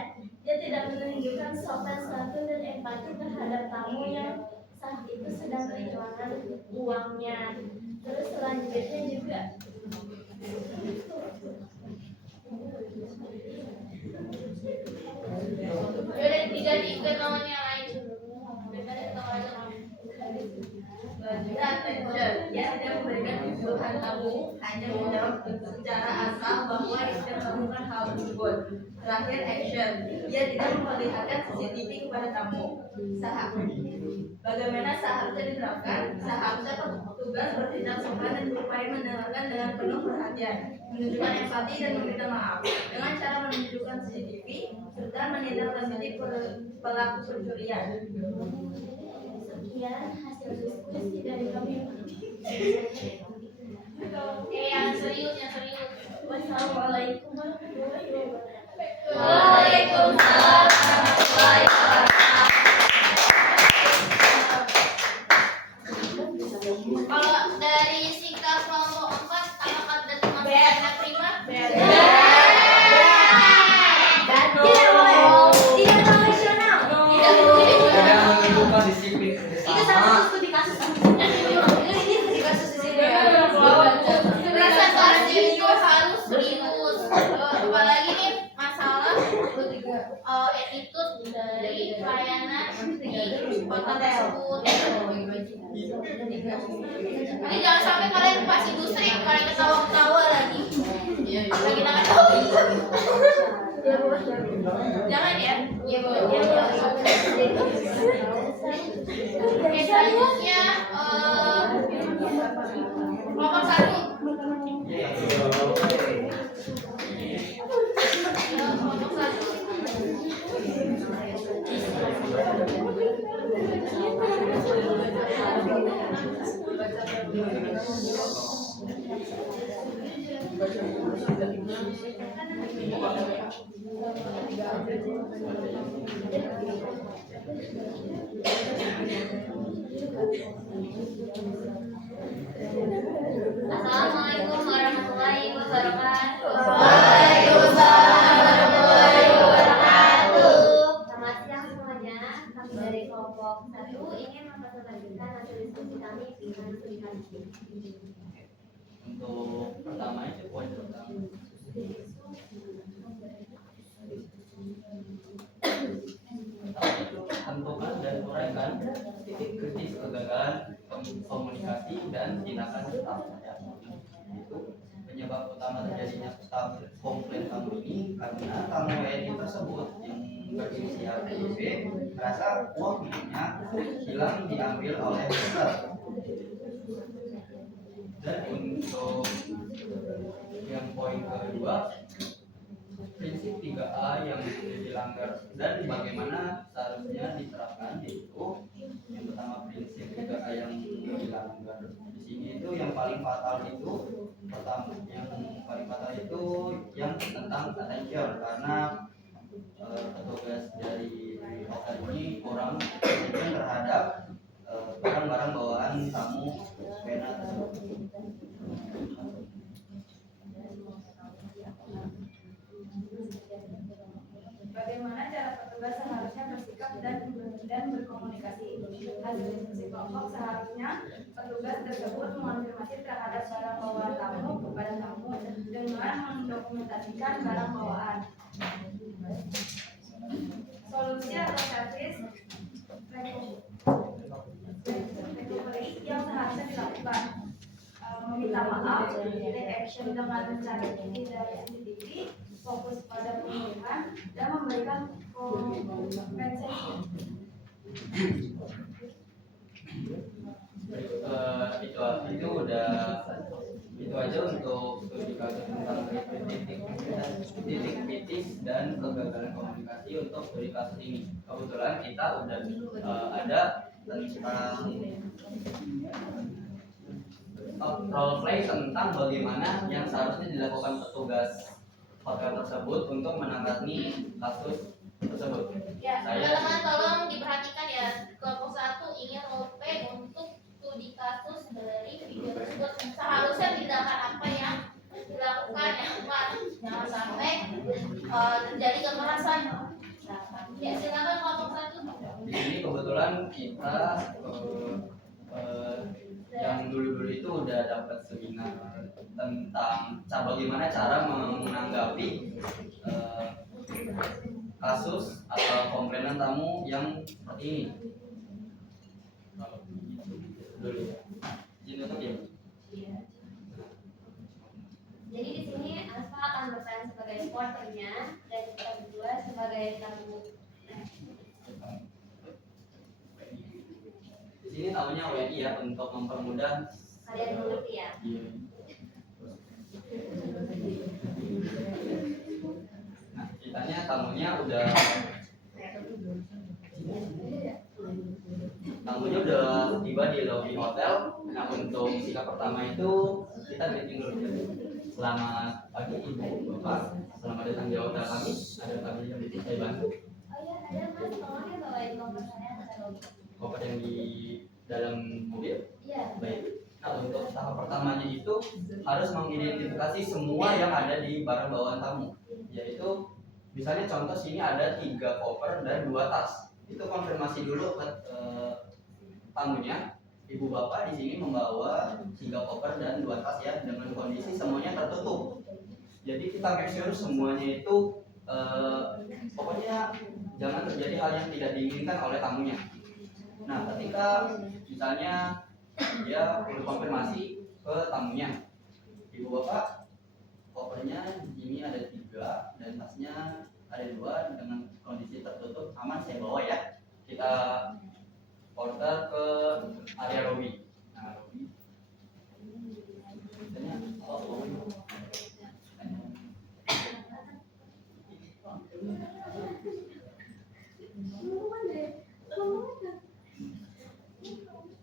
Dia tidak menunjukkan sopan santun dan empati terhadap tamu yang saat itu sedang kehilangan uangnya. Terus selanjutnya juga Udah 3 lawan yang lain. Dia tidak memberikan kebutuhan tamu, hanya menjawab secara asal bahwa ia tidak melakukan hal tersebut. Terakhir, action. Dia tidak memperlihatkan CCTV kepada tamu. Bagaimana seharusnya diterapkan? Seharusnya petugas bertindak sopan dan berupaya mendengarkan dengan penuh perhatian, menunjukkan empati dan meminta maaf dengan cara menunjukkan CCTV serta menindaklanjuti pelaku pencurian. sekian hasil diskusi dari kami. Yang serius. Wassalamualaikum warahmatullahi wabarakatuh. Waalaikumsalam warahmatullahi wabarakatuh. Kalau dari sikap kelompok 4, apakah ada termasuk yang terima? Tidak profesional. Tidak menentukan disiplin kerjasama. Studi kasus. Presentasi itu harus serius. Apalagi nih masalah attitude dari pelayanan di hotel tersebut. Ini jangan sampai kalian pas industri kalian ketawa-ketawa lagi. Lagi nangis. Jangan ya. Oke, selanjutnya kelompok 1. Kelompok 1. Assalamualaikum warahmatullahi wabarakatuh. Waalaikumsalam warahmatullahi wabarakatuh. Selamat siang semuanya. Kami dari kelompok 1 ingin mempresentasikan hasil diskusi kami dengan studi kasus. Untuk pertama itu poin pertama. Tentukan dan uraikan titik kritis kegagalan komunikasi dan tindakan staf. Itu penyebab utama terjadinya staf komplain tamu ini karena tamu WNI tersebut yang berinisial TB merasa uang miliknya hilang diambil oleh porter. Dan untuk yang poin kedua, prinsip 3A yang dilanggar dan bagaimana seharusnya diterapkan, yaitu yang pertama prinsip 3A yang dilanggar di sini itu yang paling fatal itu yang tentang attention, karena petugas dari hotel ini kurang attention terhadap barang-barang bawaan tamu pena tersebut. Bagaimana cara petugas seharusnya bersikap dan berkomunikasi? Hasil diskusi kelompok, seharusnya petugas tersebut mengonfirmasi terhadap barang bawaan tamu kepada tamu dengan mendokumentasikan barang bawaan. Solusi atau service recovery yang seharusnya dilakukan: meminta maaf, take action dengan mencari bukti dari CCTV, fokus pada pemulihan, dan memberikan kompensasi. Itu aja untuk studi kasus tentang titik kritis dan kegagalan komunikasi untuk studi kasus ini. Kebetulan kita udah ada tentang role play tentang bagaimana yang seharusnya dilakukan petugas hotel tersebut untuk menangani kasus tersebut. Ya, Saya- teman-teman tolong diperhatikan ya, kelompok 1 ingin role play untuk studi kasus dari video tersebut. Seharusnya tindakan apa yang dilakukan yang tepat, jangan sampai terjadi kekerasan. Ya, silakan kelompok 1. Di sini kebetulan kita yang dulu-dulu itu udah dapat seminar tentang bagaimana cara menanggapi kasus atau komplainan tamu yang seperti ini. Dulu ya. Izin tutup ya. Jadi di sini Asma akan berperan sebagai supporternya dan kita berdua sebagai tamu. Di sini tamunya WNI ya, untuk mempermudah Kalian mengerti ya? Nah, kitanya tamunya udah tiba di lobi hotel. Nah, untuk sikap pertama itu kita greeting dulu. Selamat pagi Ibu Bapak, selamat datang di hotel kami. Ada kami yang bisa saya bantu. Oh iya, ada Mas, tolong ya bawain koper saya ke lobby. Koper yang di dalam mobil. Iya. Baik. Nah, untuk tahap pertamanya itu harus mengidentifikasi semua yang ada di barang bawaan tamu. Yaitu misalnya contoh sini ada 3 koper dan 2 tas. Itu konfirmasi dulu ke tamunya. Ibu bapak di sini membawa 3 koper dan 2 tas ya, dengan kondisi semuanya tertutup. Jadi kita make sure semuanya itu pokoknya jangan terjadi hal yang tidak diinginkan oleh tamunya. Nah, ketika misalnya dia perlu konfirmasi ke tamunya, ibu bapak kopernya ini ada 3 dan tasnya ada 2 dengan kondisi tertutup, aman saya bawa ya. Kita porter ke area lobby. Nah, lobby biasanya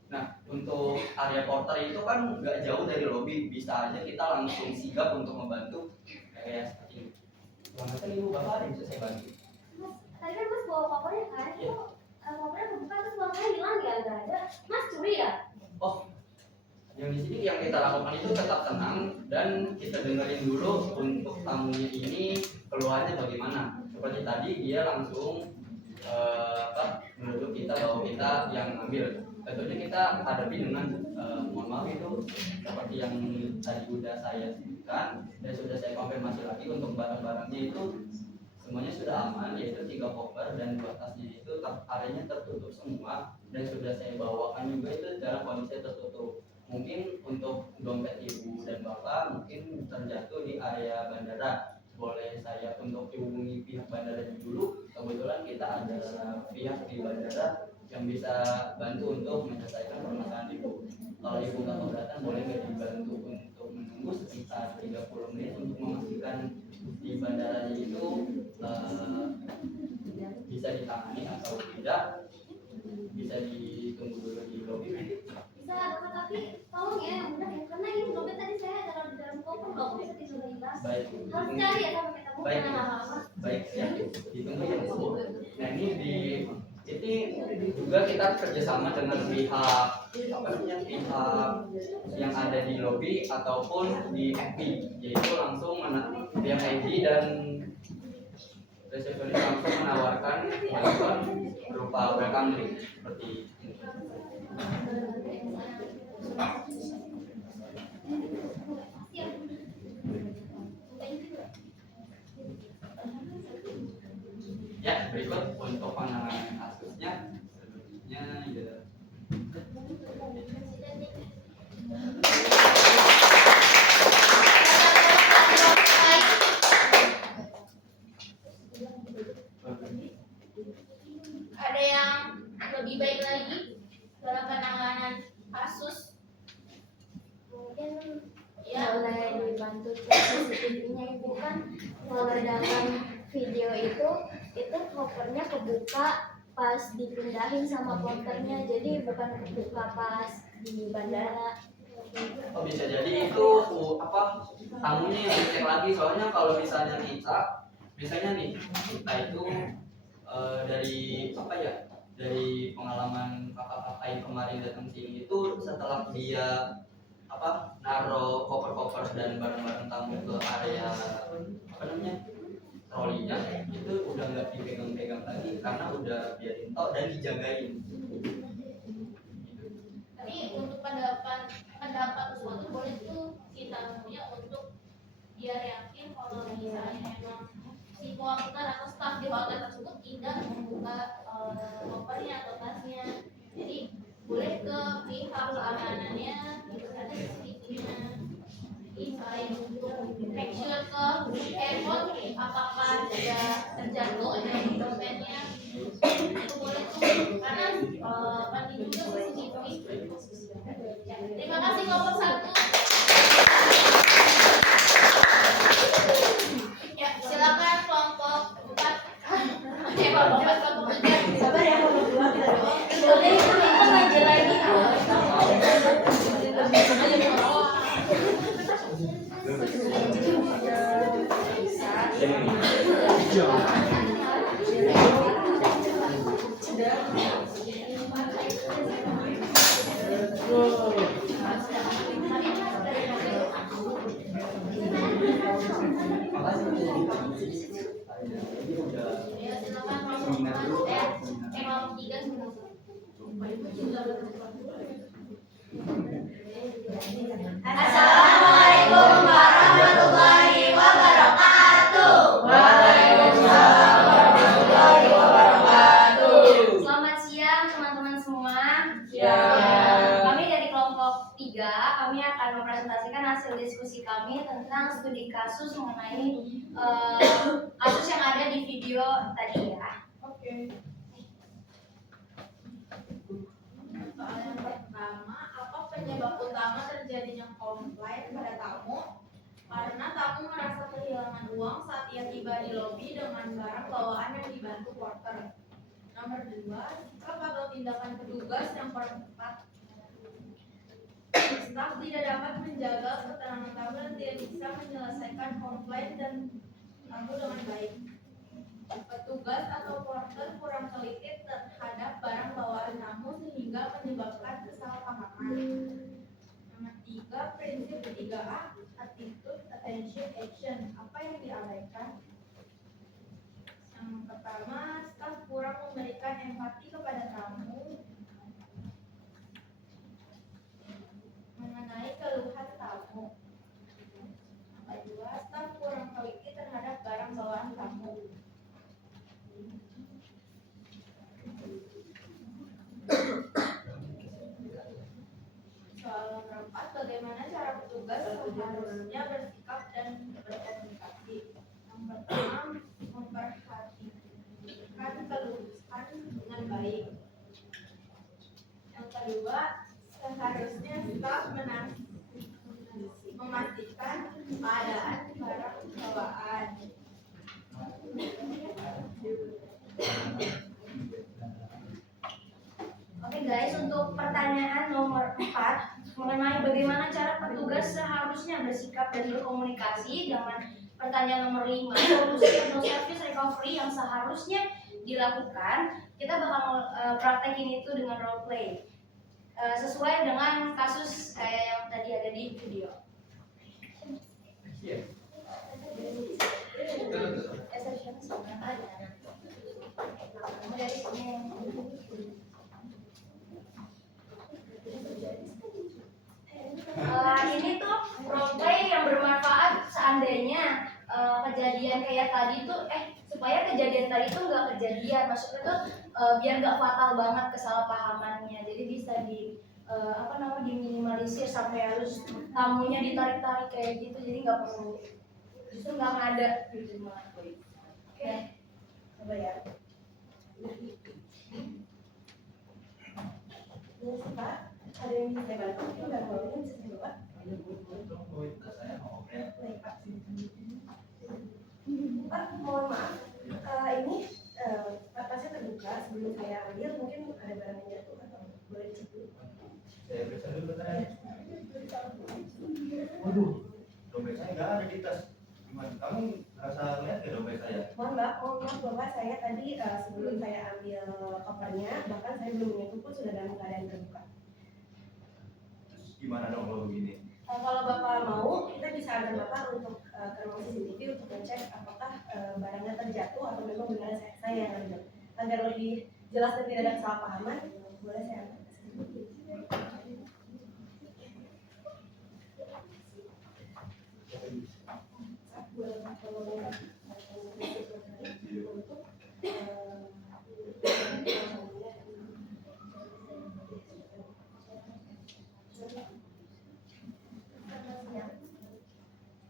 Nah, untuk area porter itu kan nggak jauh dari lobby, bisa aja kita langsung sigap untuk membantu kayak seperti ini. Selamat pagi ibu bapak, ada yang bisa saya bantu? Mas, tadi kan Mas bawa kopernya kan? Iya. Kok kopernya kebuka terus uangnya hilang ya? Nggak ada. Mas curi ya? Oh, yang di sini yang kita lakukan itu tetap tenang dan kita dengerin dulu untuk tamunya ini keluhannya bagaimana. Seperti tadi dia langsung menuduh kita bahwa kita yang ambil. Tentunya kita hadapi dengan mohon maaf itu seperti yang tadi sudah saya sebutkan dan sudah saya konfirmasi lagi untuk barang-barangnya itu semuanya sudah aman, yaitu 3 koper dan 2 tasnya itu areanya tertutup semua dan sudah saya bawakan juga itu dalam kondisi tertutup. Mungkin untuk dompet ibu dan bapak mungkin terjatuh di area bandara. Boleh saya untuk hubungi pihak bandara dulu. Kebetulan kita ada pihak di bandara yang bisa bantu untuk menyelesaikan permasalahan ibu. kalau ibu nggak keberatan boleh nggak dibantu untuk menunggu sekitar 30 menit untuk memastikan di bandara itu bisa ditangani atau tidak, bisa ditunggu dulu di lobi. Bisa, Kak, tapi tolong ya yang benar ya, karena ini dompet tadi saya taruh di dalam koper loh, bisa tidur di tas. Baik, Harus cari ya sampai ketemu, baik, karena lama-lama. baik ya, ditunggu ya Bu. Nah ini juga kita kerjasama dengan pihak pihak yang ada di lobi ataupun di FB, yaitu langsung pihak FB dan resepsionis langsung menawarkan bantuan berupa welcome drink seperti ini. Ya, berikut untuk penanganan kasusnya selanjutnya ya. Ada yang lebih baik lagi dalam penanganan kasus? Mungkin Ya, boleh dibantu cek CCTV-nya ibu, kan kalau dalam video itu kopernya kebuka pas dipindahin sama porternya, jadi bukan kebuka pas di bandara. Oh, bisa jadi itu tamunya yang dicek lagi, soalnya kalau misalnya misalnya nih kita itu dari dari pengalaman kakak-kakak yang kemarin datang sini itu setelah dia naruh koper-koper dan barang-barang tamu ke area trolinya, itu udah nggak dipegang-pegang lagi karena udah biarin tok dan dijagain. tapi untuk pendapat sesuatu boleh tuh kita punya untuk biar yakin kalau misalnya emang si porter atau staf di hotel tersebut tidak membuka kopernya atau tasnya. Jadi boleh ke pihak keamanannya ada CCTV-nya. Jadi selain untuk make sure ke handphone apakah ada terjatuh dari dompetnya, itu boleh tuh karena penting juga CCTV. Ya, terima kasih kelompok 1. Ya, silakan kelompok 4. Kelompok 3. Sabar ya, kalau berdua kita Boleh kita ngajar lagi. Ya, silakan kelompok 4. Kelompok 3 semua. Assalamualaikum warahmatullahi wabarakatuh. Waalaikumsalam warahmatullahi wabarakatuh. Selamat siang teman-teman semua. Kami dari kelompok 3, kami akan mempresentasikan hasil diskusi kami tentang studi kasus mengenai kasus yang ada di video tadi ya. Oke. Soal yang pertama, apa penyebab utama terjadinya komplain pada tamu? Karena tamu merasa kehilangan uang saat ia tiba di lobi dengan barang bawaan yang dibantu porter. Nomor 2, sikap atau tindakan petugas yang kurang tepat. Staf tidak dapat menjaga ketenangan tamu dan tidak bisa menyelesaikan komplain dan tamu dengan baik. Petugas atau porter kurang teliti terhadap barang bawaan tamu sehingga menyebabkan kesalahpahaman. Nomor 3, prinsip 3A, attitude, attention, action. Apa yang diabaikan? Yang pertama, staf kurang memberikan empati kepada tamu mengenai keluhan tamu. Nomor 2, staf kurang teliti terhadap barang bawaan tamu. Soal nomor 4, bagaimana cara petugas seharusnya bersikap dan berkomunikasi? Yang pertama, memperhatikan keluhan dengan baik. Yang kedua, seharusnya memastikan keadaan barang bawaan. Oke guys, untuk pertanyaan nomor 4 mengenai bagaimana cara petugas seharusnya bersikap dan berkomunikasi dengan pertanyaan nomor 5 solusi atau service recovery yang seharusnya dilakukan, kita bakal praktekin itu dengan role play sesuai dengan kasus kayak yang tadi ada di video. Ini tuh role play yang bermanfaat seandainya kejadian kayak tadi tuh supaya kejadian tadi tuh nggak kejadian, maksudnya tuh biar nggak fatal banget kesalahpahamannya, jadi bisa diminimalisir sampai harus tamunya ditarik-tarik kayak gitu, jadi nggak perlu, justru nggak ada gitu malah. Oke, coba ya. Pak, ada yang bisa bantu? Enggak mau ini bisa dibawa. Pak, mohon maaf, ini tasnya terbuka. Sebelum saya ambil, mungkin ada barang yang jatuh atau boleh dicek dulu? Saya periksa dulu katanya. Waduh, dompet saya nggak ada di tas. Gimana? Kamu rasa lihat ke dompet saya? Mohon maaf Bapak, saya tadi sebelum saya ambil kopernya, bahkan saya belum menyentuh pun sudah dalam keadaan terbuka. Terus gimana dong kalau begini? Kalau Bapak mau, kita bisa antar Bapak untuk ke ruang CCTV untuk ngecek apakah barangnya terjatuh atau memang benar saya yang ambil. Agar lebih jelas dan tidak ada kesalahpahaman, boleh saya antar ke CCTV.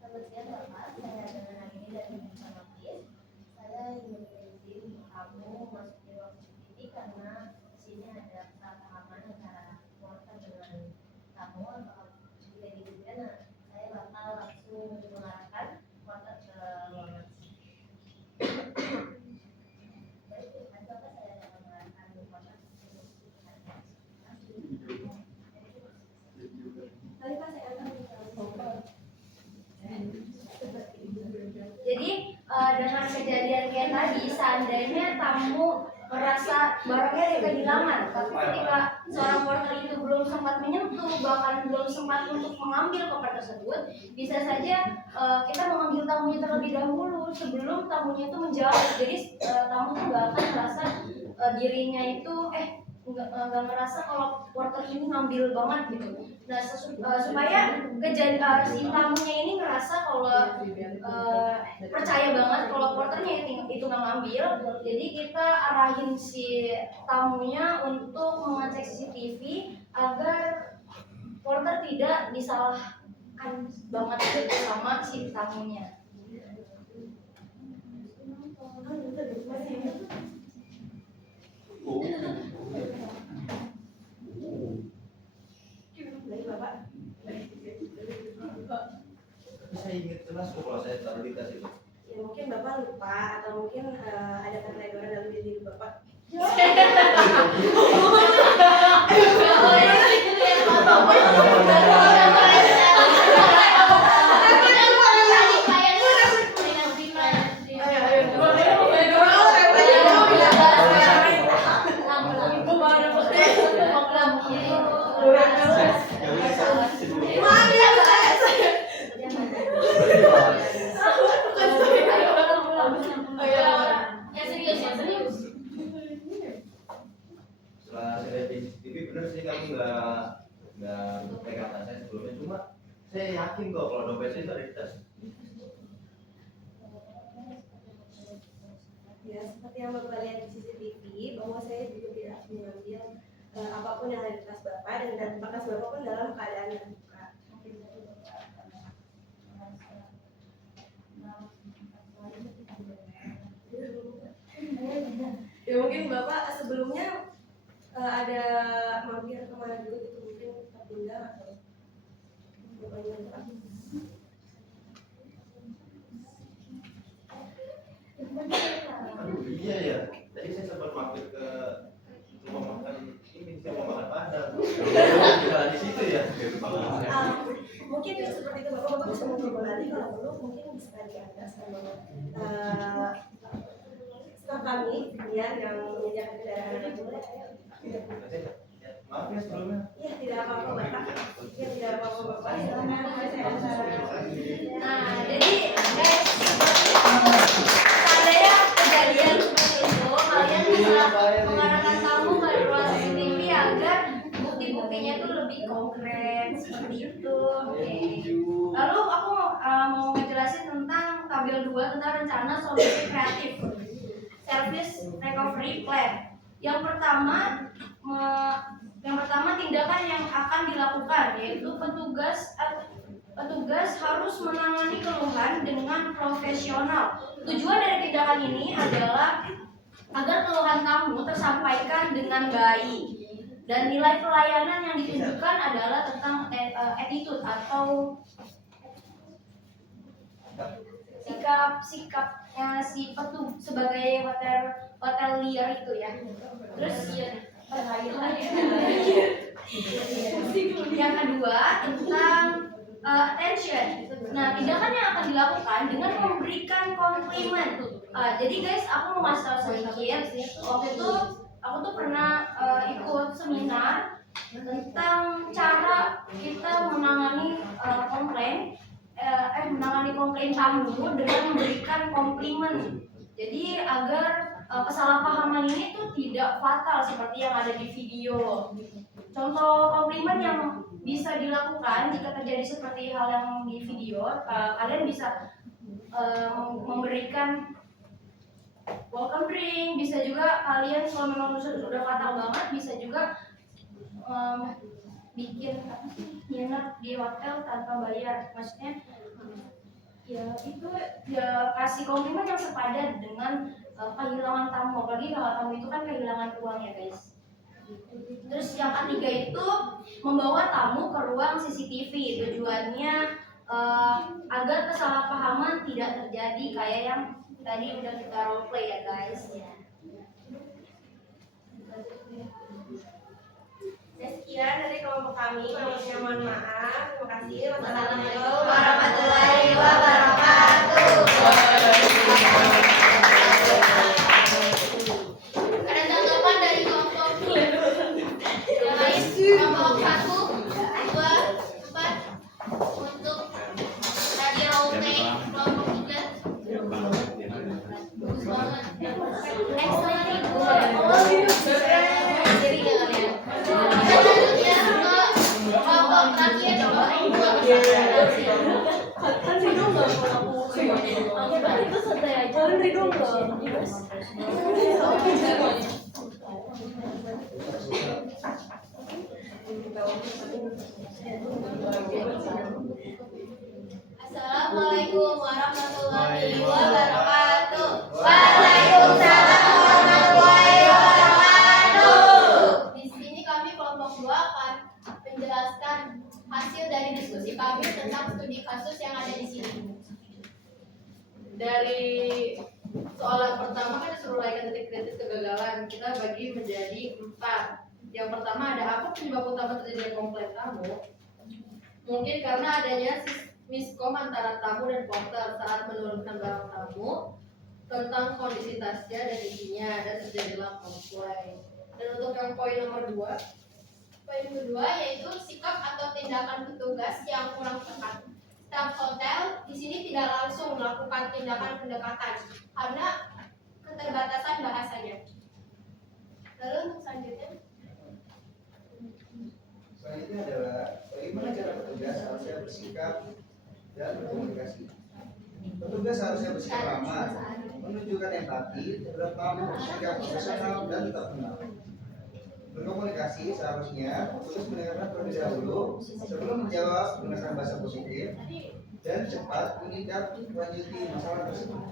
Selamat siang Bapak, saya dengan hari ini dari Bersama Kis. Saya ingin izin kamu masuk di ruang CCTV karena di sini ada kesalahpahaman antara worker dengan tamu atau tidak diizinkan. Saya bakal langsung mengarahkan worker ke ruangan. Baik, terima kasih Bapak, saya akan mengarahkan worker ke Mari Pak, saya antar ke ruang. Jadi dengan kejadian kayak tadi, seandainya tamu merasa barangnya kehilangan, tapi ketika seorang porter itu belum sempat menyentuh, bahkan belum sempat untuk mengambil koper tersebut, bisa saja kita mengambil tamunya terlebih dahulu sebelum tamunya itu menjawab. Jadi tamu tuh nggak akan merasa dirinya itu nggak merasa kalau porter ini ngambil banget gitu. Nah supaya si tamunya ini ngerasa kalau percaya banget kalau porternya itu nggak ngambil, jadi kita arahin si tamunya untuk mengecek CCTV agar porter tidak disalahkan banget gitu sama si tamunya. Baik Bapak. Tapi saya ingat jelas kok kalau saya taruh di tas itu. Ya mungkin Bapak lupa atau mungkin ada keteledoran dalam diri Bapak. Setelah saya lihat di CCTV bener sih kamu nggak pegang tas saya sebelumnya, cuma saya yakin kok kalau dompet saya itu ada di tas. Ya, seperti yang Bapak lihat di CCTV, bahwa saya juga tidak mengambil apapun yang ada di tas Bapak dan tas Bapak pun dalam keadaan terbuka. Ya mungkin Bapak sebelumnya ada mampir kemana dulu gitu, mungkin tertunda atau Aduh, iya ya. Tadi saya sempat mampir ke rumah makan ini, saya mau makan padang. Jalan di situ ya. Mungkin seperti itu bapak bisa mencoba lagi kalau perlu mungkin bisa di atas staf kami ya yang menyediakan kendaraan Maaf ya sebelumnya. ya tidak apa-apa bapak ya tidak apa-apa bapak silakan saya Nah, jadi guys, seandainya kejadian seperti itu, kalian bisa mengarahkan tamu ke ruang CCTV agar bukti-buktinya itu lebih konkret seperti itu. Oke. Lalu aku mau ngejelasin tentang tabel 2 tentang rencana solusi kreatif service recovery plan. Yang pertama tindakan yang akan dilakukan yaitu petugas harus menangani keluhan dengan profesional. Tujuan dari tindakan ini adalah agar keluhan tamu tersampaikan dengan baik. Dan nilai pelayanan yang ditunjukkan adalah tentang attitude atau sikapnya si sebagai hotelier itu ya. Terus yang kedua tentang attention. Nah, tindakan yang akan dilakukan dengan memberikan komplimen. Jadi guys, aku mau ngasih tahu sedikit. Waktu itu aku tuh pernah ikut seminar tentang cara kita menangani komplain tamu dengan memberikan komplimen. Jadi agar kesalahpahaman ini tuh tidak fatal seperti yang ada di video. Contoh komplimen yang bisa dilakukan jika terjadi seperti hal yang di video, kalian bisa memberikan welcome drink, bisa juga kalian kalau memang sudah fatal banget bisa juga bikin nginep di hotel tanpa bayar. Maksudnya ya itu ya kasih komplimen yang sepadan dengan kehilangan tamu, apalagi kalau tamu itu kan kehilangan uang ya guys. Terus yang ketiga itu membawa tamu ke ruang CCTV. Tujuannya agar kesalahpahaman tidak terjadi kayak yang tadi udah kita role play ya guys. Sekian dari kelompok kami, kelompoknya mohon maaf. Terima kasih. Wassalamualaikum Warahmatullahi wabarakatuh. Ada tanggapan dari kelompok yang lain? Kelompok 1, 2, 4 untuk tadi role kelompok 3. Bagus banget. Excellent ibu. Jadi ya kalian. Selanjutnya ke kelompok terakhir kelompok 2. Kan Ridho nggak mau aku itu santai aja. Kan Ridho nggak. Assalamualaikum warahmatullahi wabarakatuh. Waalaikumsalam warahmatullahi wabarakatuh. Di sini kami kelompok 2 akan menjelaskan hasil dari diskusi kami tentang studi kasus yang ada di sini. Dari soalan pertama kan disuruh uraikan titik kritis kegagalan, kita bagi menjadi 4. Yang pertama ada apa penyebab utama terjadinya komplain tamu? Mungkin karena adanya miskom antara tamu dan porter saat menurunkan barang tamu tentang kondisi tasnya dan isinya dan terjadilah komplain. Dan untuk yang poin nomor 2, Poin kedua yaitu sikap atau tindakan petugas yang kurang tepat. Staf hotel di sini tidak langsung melakukan tindakan pendekatan karena keterbatasan bahasanya. Lalu untuk selanjutnya, selanjutnya adalah bagaimana cara petugas harusnya bersikap dan berkomunikasi. Petugas harusnya bersikap ramah, menunjukkan empati terhadap tamu, bersikap profesional dan tetap tenang. Berkomunikasi seharusnya petugas mendengarkan terlebih dahulu sebelum menjawab menggunakan bahasa positif dan cepat menindaklanjuti masalah tersebut.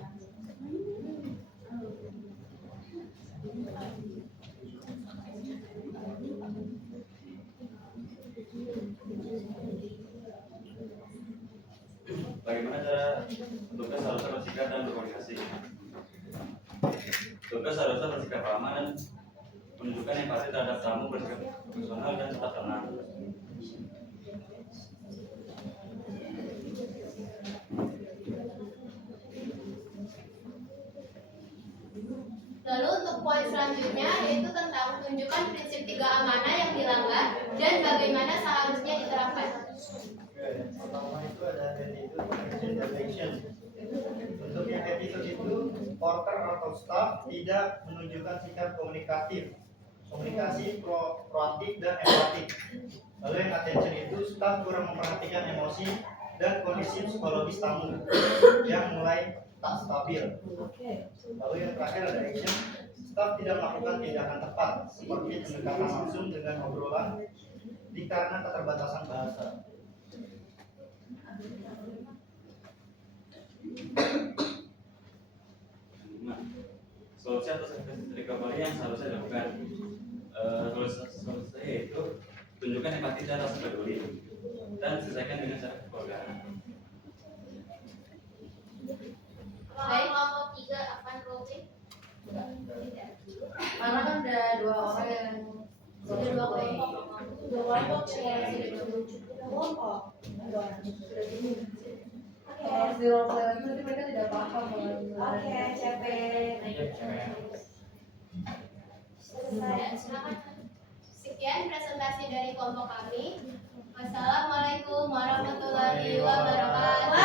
Bagaimana cara petugas harusnya bersikap dan berkoordinasi? Petugas harusnya bersikap ramah dan menunjukkan empati terhadap tamu, bersikap profesional dan tetap tenang. Lalu untuk poin selanjutnya yaitu tentang tunjukkan prinsip 3 amanah yang dilanggar dan bagaimana seharusnya diterapkan. Yang pertama itu ada attitude, action, dan action. Untuk yang attitude itu, porter atau staff tidak menunjukkan sikap komunikasi proaktif dan empatik. Lalu yang attention itu, staff kurang memperhatikan emosi dan kondisi psikologis tamu yang mulai tak stabil. Lalu yang terakhir ada action, staff tidak melakukan tindakan tepat seperti pendekatan langsung dengan obrolan dikarenakan keterbatasan bahasa. Solusi atau recovery yang seharusnya dilakukan. Solusi yaitu tunjukkan empati dan rasa peduli dan selesaikan dengan cara kekeluargaan. Kalau kelompok 3 akan rolling? Karena kan ada 2 orang yang Sudah 2 kelompok. 2 kelompok kelompok. harus di role play lagi, nanti mereka tidak paham. Oke, CP. Silakan. Sekian presentasi dari kelompok kami. Wassalamualaikum warahmatullahi wabarakatuh.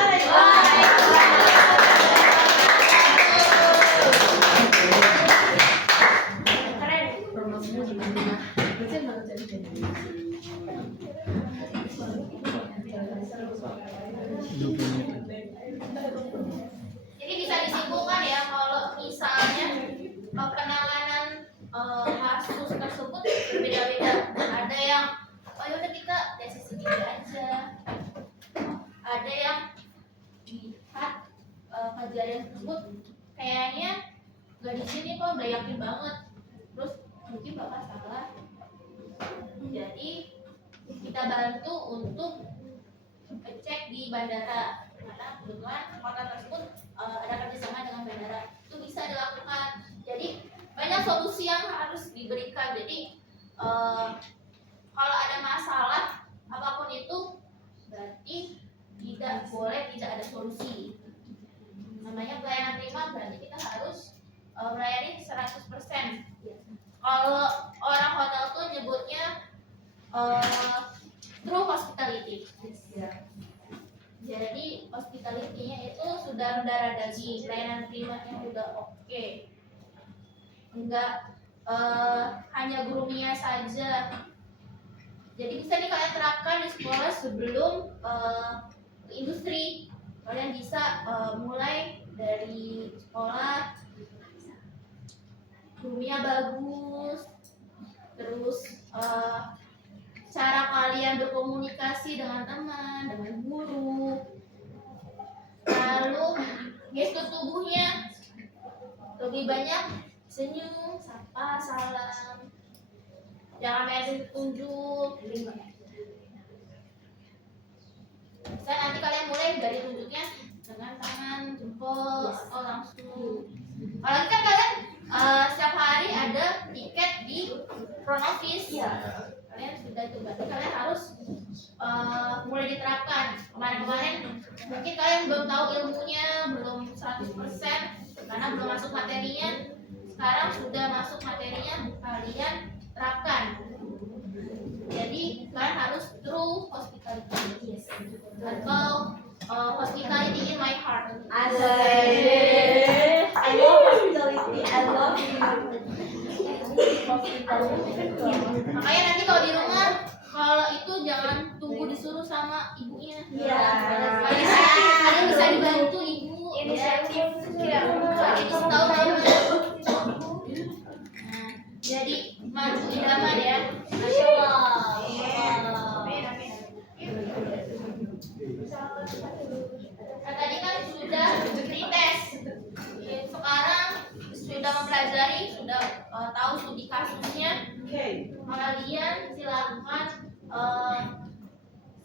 Jadi bisa disimpulkan ya kalau misalnya penanganan kasus tersebut berbeda-beda. Ada yang oh yaudah kita dari sisi ini aja. Ada yang lihat kejadian tersebut kayaknya gak di sini kok udah yakin banget. Terus mungkin bapak salah. Jadi kita bantu untuk ngecek di bandara karena kebetulan kota tersebut ada kerjasama dengan bandara, itu bisa dilakukan. Jadi banyak solusi yang harus diberikan. Jadi kalau ada masalah apapun itu berarti tidak boleh tidak ada solusi. Namanya pelayanan prima berarti kita harus melayani 100%. Kalau orang hotel tuh nyebutnya true hospitality. Jadi hospitality-nya itu sudah mendarah daging, pelayanan primanya udah oke. Enggak hanya grooming-nya saja. Jadi bisa nih kalian terapkan di sekolah sebelum ke industri. Kalian bisa mulai dari sekolah, grooming-nya bagus, terus cara kalian berkomunikasi dengan teman, dengan guru, lalu gestur tubuhnya lebih banyak senyum, sapa, salam, jangan main tunjuk. Dan nanti kalian mulai dari tunjuknya dengan tangan, jempol, atau langsung. Kalau kan kalian setiap hari ada tiket di front office. Kalian sudah coba, kalian harus mulai diterapkan. Kemarin-kemarin mungkin kalian belum tahu ilmunya, belum 100% karena belum masuk materinya. Sekarang sudah masuk materinya, kalian terapkan. Jadi kalian harus true hospitality atau hospitality in my heart. Asik. I love hospitality. I love Makanya nanti kalau di rumah, kalau itu jangan tunggu disuruh sama ibunya. Iya. Kalian bisa dibantu ibu. Inisiatif. Jadi tahu namanya. Jadi maju idaman ya. Masya Allah. Nah, tadi kan sudah pretest. Sekarang sudah mempelajari, sudah tahu studi kasusnya. Kalian silakan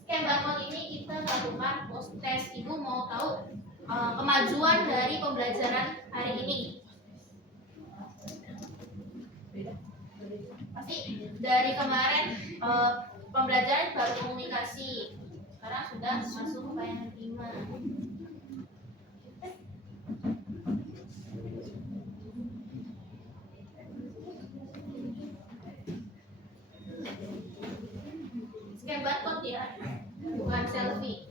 scan barcode ini, kita kita melakukan post test. Ibu mau tahu kemajuan dari pembelajaran hari ini. Pasti dari kemarin pembelajaran baru komunikasi, sekarang sudah masuk ke yang 5. Scan barcode ya, bukan selfie.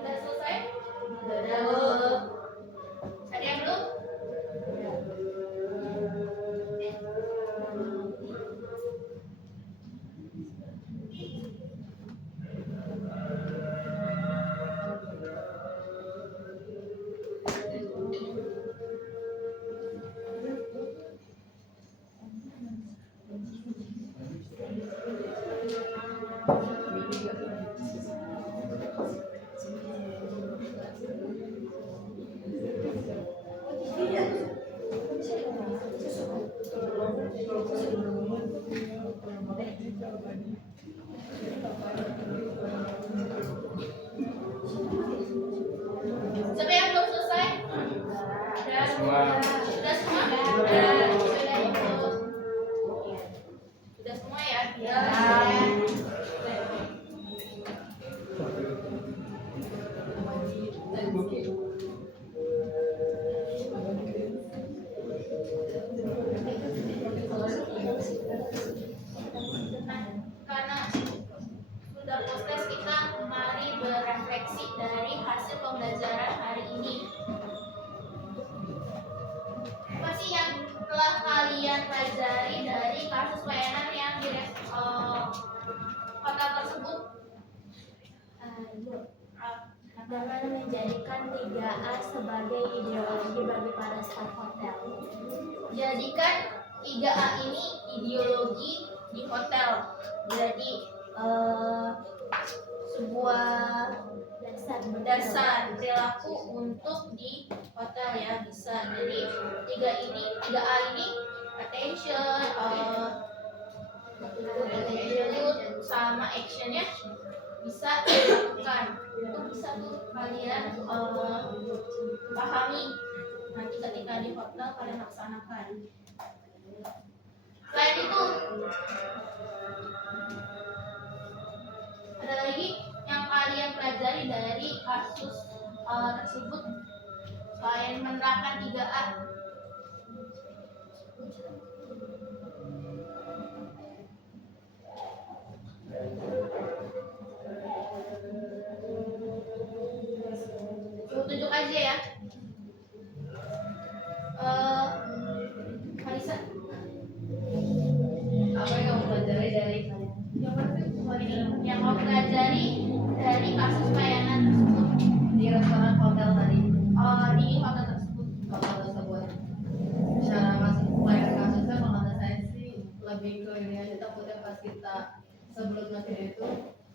Sudah selesai? Belum. Ada yang belum? Siapa yang belum selesai? Sudah semua? Sudah semua? Sudah semua ya? Ya. Karena sudah proses, kita mari berefleksi dari hasil pembelajaran hari ini. Apa sih yang telah kalian pelajari dari kasus pelayanan yang di hotel tersebut? Dengan menjadikan 3A sebagai ideologi bagi para staf hotel. Jadikan 3A ini ideologi di hotel. Jadi sebuah dasar perilaku untuk di hotel ya, bisa. Jadi 3A ini attention, attitude sama actionnya bisa dilakukan. Itu bisa tuh kalian pahami nanti ketika di hotel kalian laksanakan. Selain itu, ada lagi yang kalian pelajari dari kasus tersebut selain menerapkan 3A. kita sebelum materi itu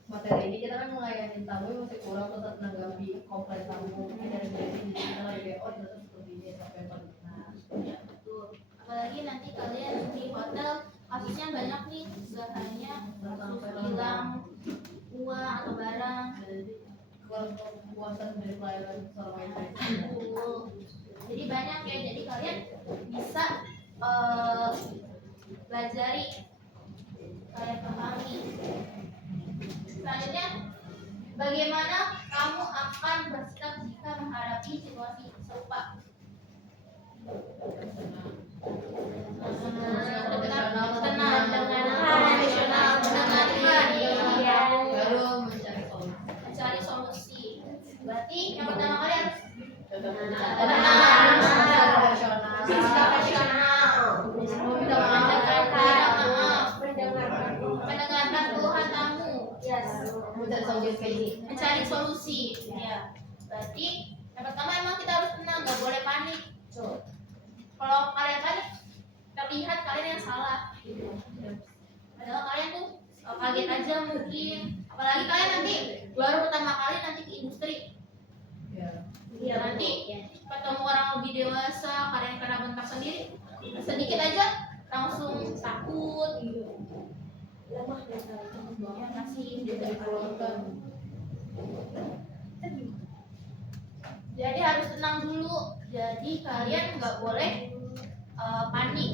materi ini kita kan melayani tamu masih kurang untuk menanggapi komplain tamu mungkin dari kita lagi kayak oh ternyata seperti ini sampai benar. Ya, betul. Apalagi nanti kalian di hotel kasusnya banyak nih, gak hanya kasus hilang uang atau barang. Kalau kepuasan dari pelayanan seorang wifi Betul. Jadi banyak ya, jadi kalian bisa pelajari, kalian pahami. Selanjutnya, bagaimana kamu akan bersikap jika menghadapi situasi serupa? Tenang, profesional, mendengarkan, baru mencari solusi. mencari solusi. Berarti yang pertama kali harus Tenang, profesional, mendengarkan keluhan tamu, mencari solusi. Ya, berarti yang pertama emang kita harus tenang, nggak boleh panik. Kalau kalian panik, terlihat kalian yang salah. Padahal kalian tuh kaget aja mungkin. Apalagi kalian nanti baru pertama kali nanti ke industri. Ya nanti ketemu orang lebih dewasa, kalian kena bentak sendiri, sedikit aja langsung takut. Ya masih juga dikeluarkan. Jadi harus tenang dulu. Jadi kalian nggak boleh panik.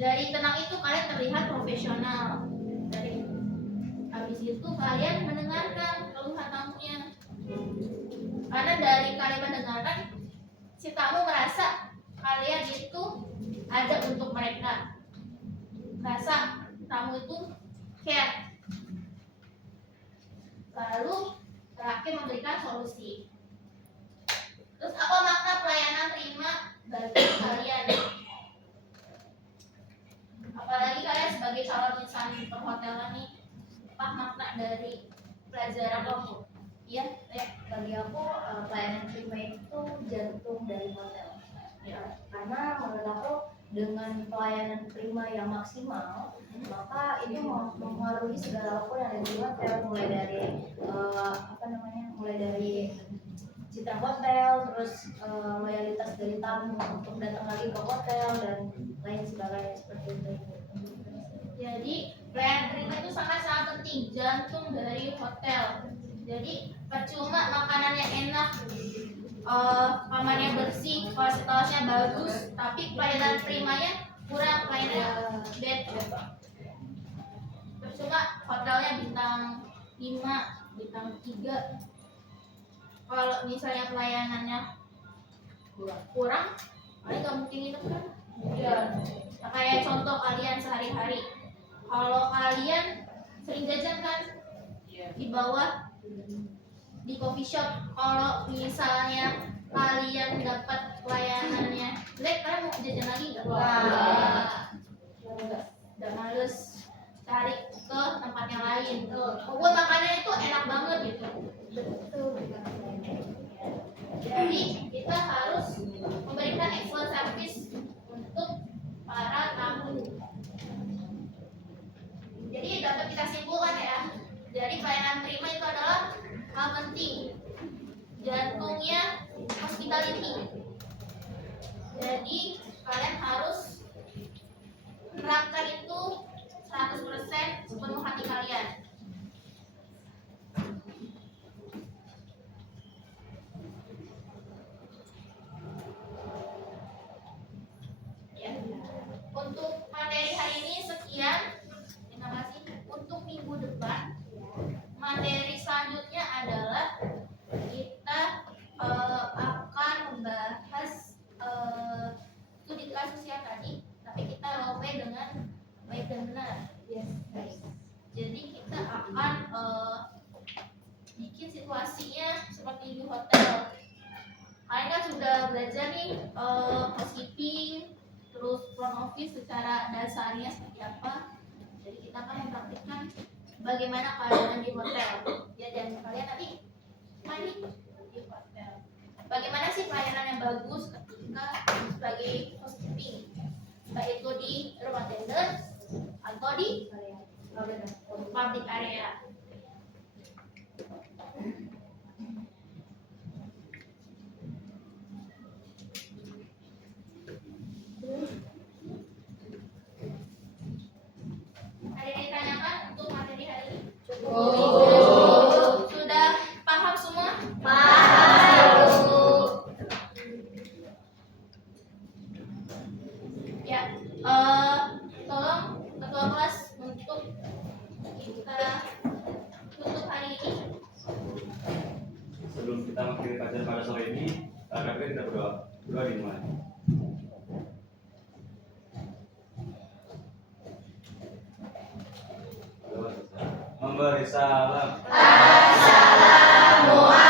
Dari tenang itu kalian terlihat profesional. Dari habis itu kalian mendengarkan keluhan tamunya. Karena dari kalian mendengarkan, si tamu merasa kalian itu ada untuk mereka. Rasa tamu itu care. Lalu terakhir memberikan solusi. Terus apa makna pelayanan terima bagi kalian? Apalagi kalian sebagai calon insan perhotelan nih, apa makna dari pelajaran kamu? Iya, Bagi aku pelayanan prima itu jantung dari hotel. Ya, karena menurut aku dengan pelayanan prima yang maksimal, maka itu mempengaruhi segala apapun yang ada di hotel, mulai dari mulai dari citra hotel, terus loyalitas dari tamu untuk datang lagi ke hotel dan lain sebagainya seperti itu. Jadi pelayanan terima itu sangat-sangat penting, jantung dari hotel. Jadi percuma makanannya enak, kamarnya bersih, fasilitasnya bagus, tapi pelayanan primanya kurang, pelayanan bed. Percuma hotelnya bintang 5, bintang 3. Kalau misalnya pelayanannya kurang, kalian nggak mungkin hidup kan? Iya. Nah, kayak contoh kalian sehari-hari, kalau kalian sering jajan kan di bawah di coffee shop, kalau misalnya kalian dapat pelayanannya jelek, kalian mau jajan lagi nggak? Udah males cari ke tempat yang lain. Walaupun makanannya itu enak banget gitu. Jadi kita harus memberikan excellent service untuk para tamu. Jadi dapat kita simpulkan ya. Jadi pelayanan terima itu adalah hal penting. Jantungnya hospitality. Jadi kalian harus menerapkan itu 100% sepenuh hati kalian. Ya. Untuk materi hari ini sekian. Terima kasih. Untuk minggu depan materi selanjutnya adalah kita akan membahas studi kasus yang tadi, tapi kita role play dengan baik dan benar. Jadi kita akan bikin situasinya seperti di hotel. Kalian kan sudah belajar nih housekeeping, terus front office secara dasarnya seperti apa. Jadi kita akan mempraktikkan bagaimana keadaan di hotel. Ya, dan kalian nanti main di hotel. Bagaimana sih pelayanan yang bagus ketika sebagai housekeeping, baik itu di rumah tender atau di public area. Ada yang ditanyakan untuk materi hari ini? Sudah paham semua? Ya, tolong ketua kelas untuk kita tutup hari ini. Sebelum kita mengakhiri pelajaran pada sore ini, kakak kita berdoa. Doa dimulai. Memberi salam. Assalamualaikum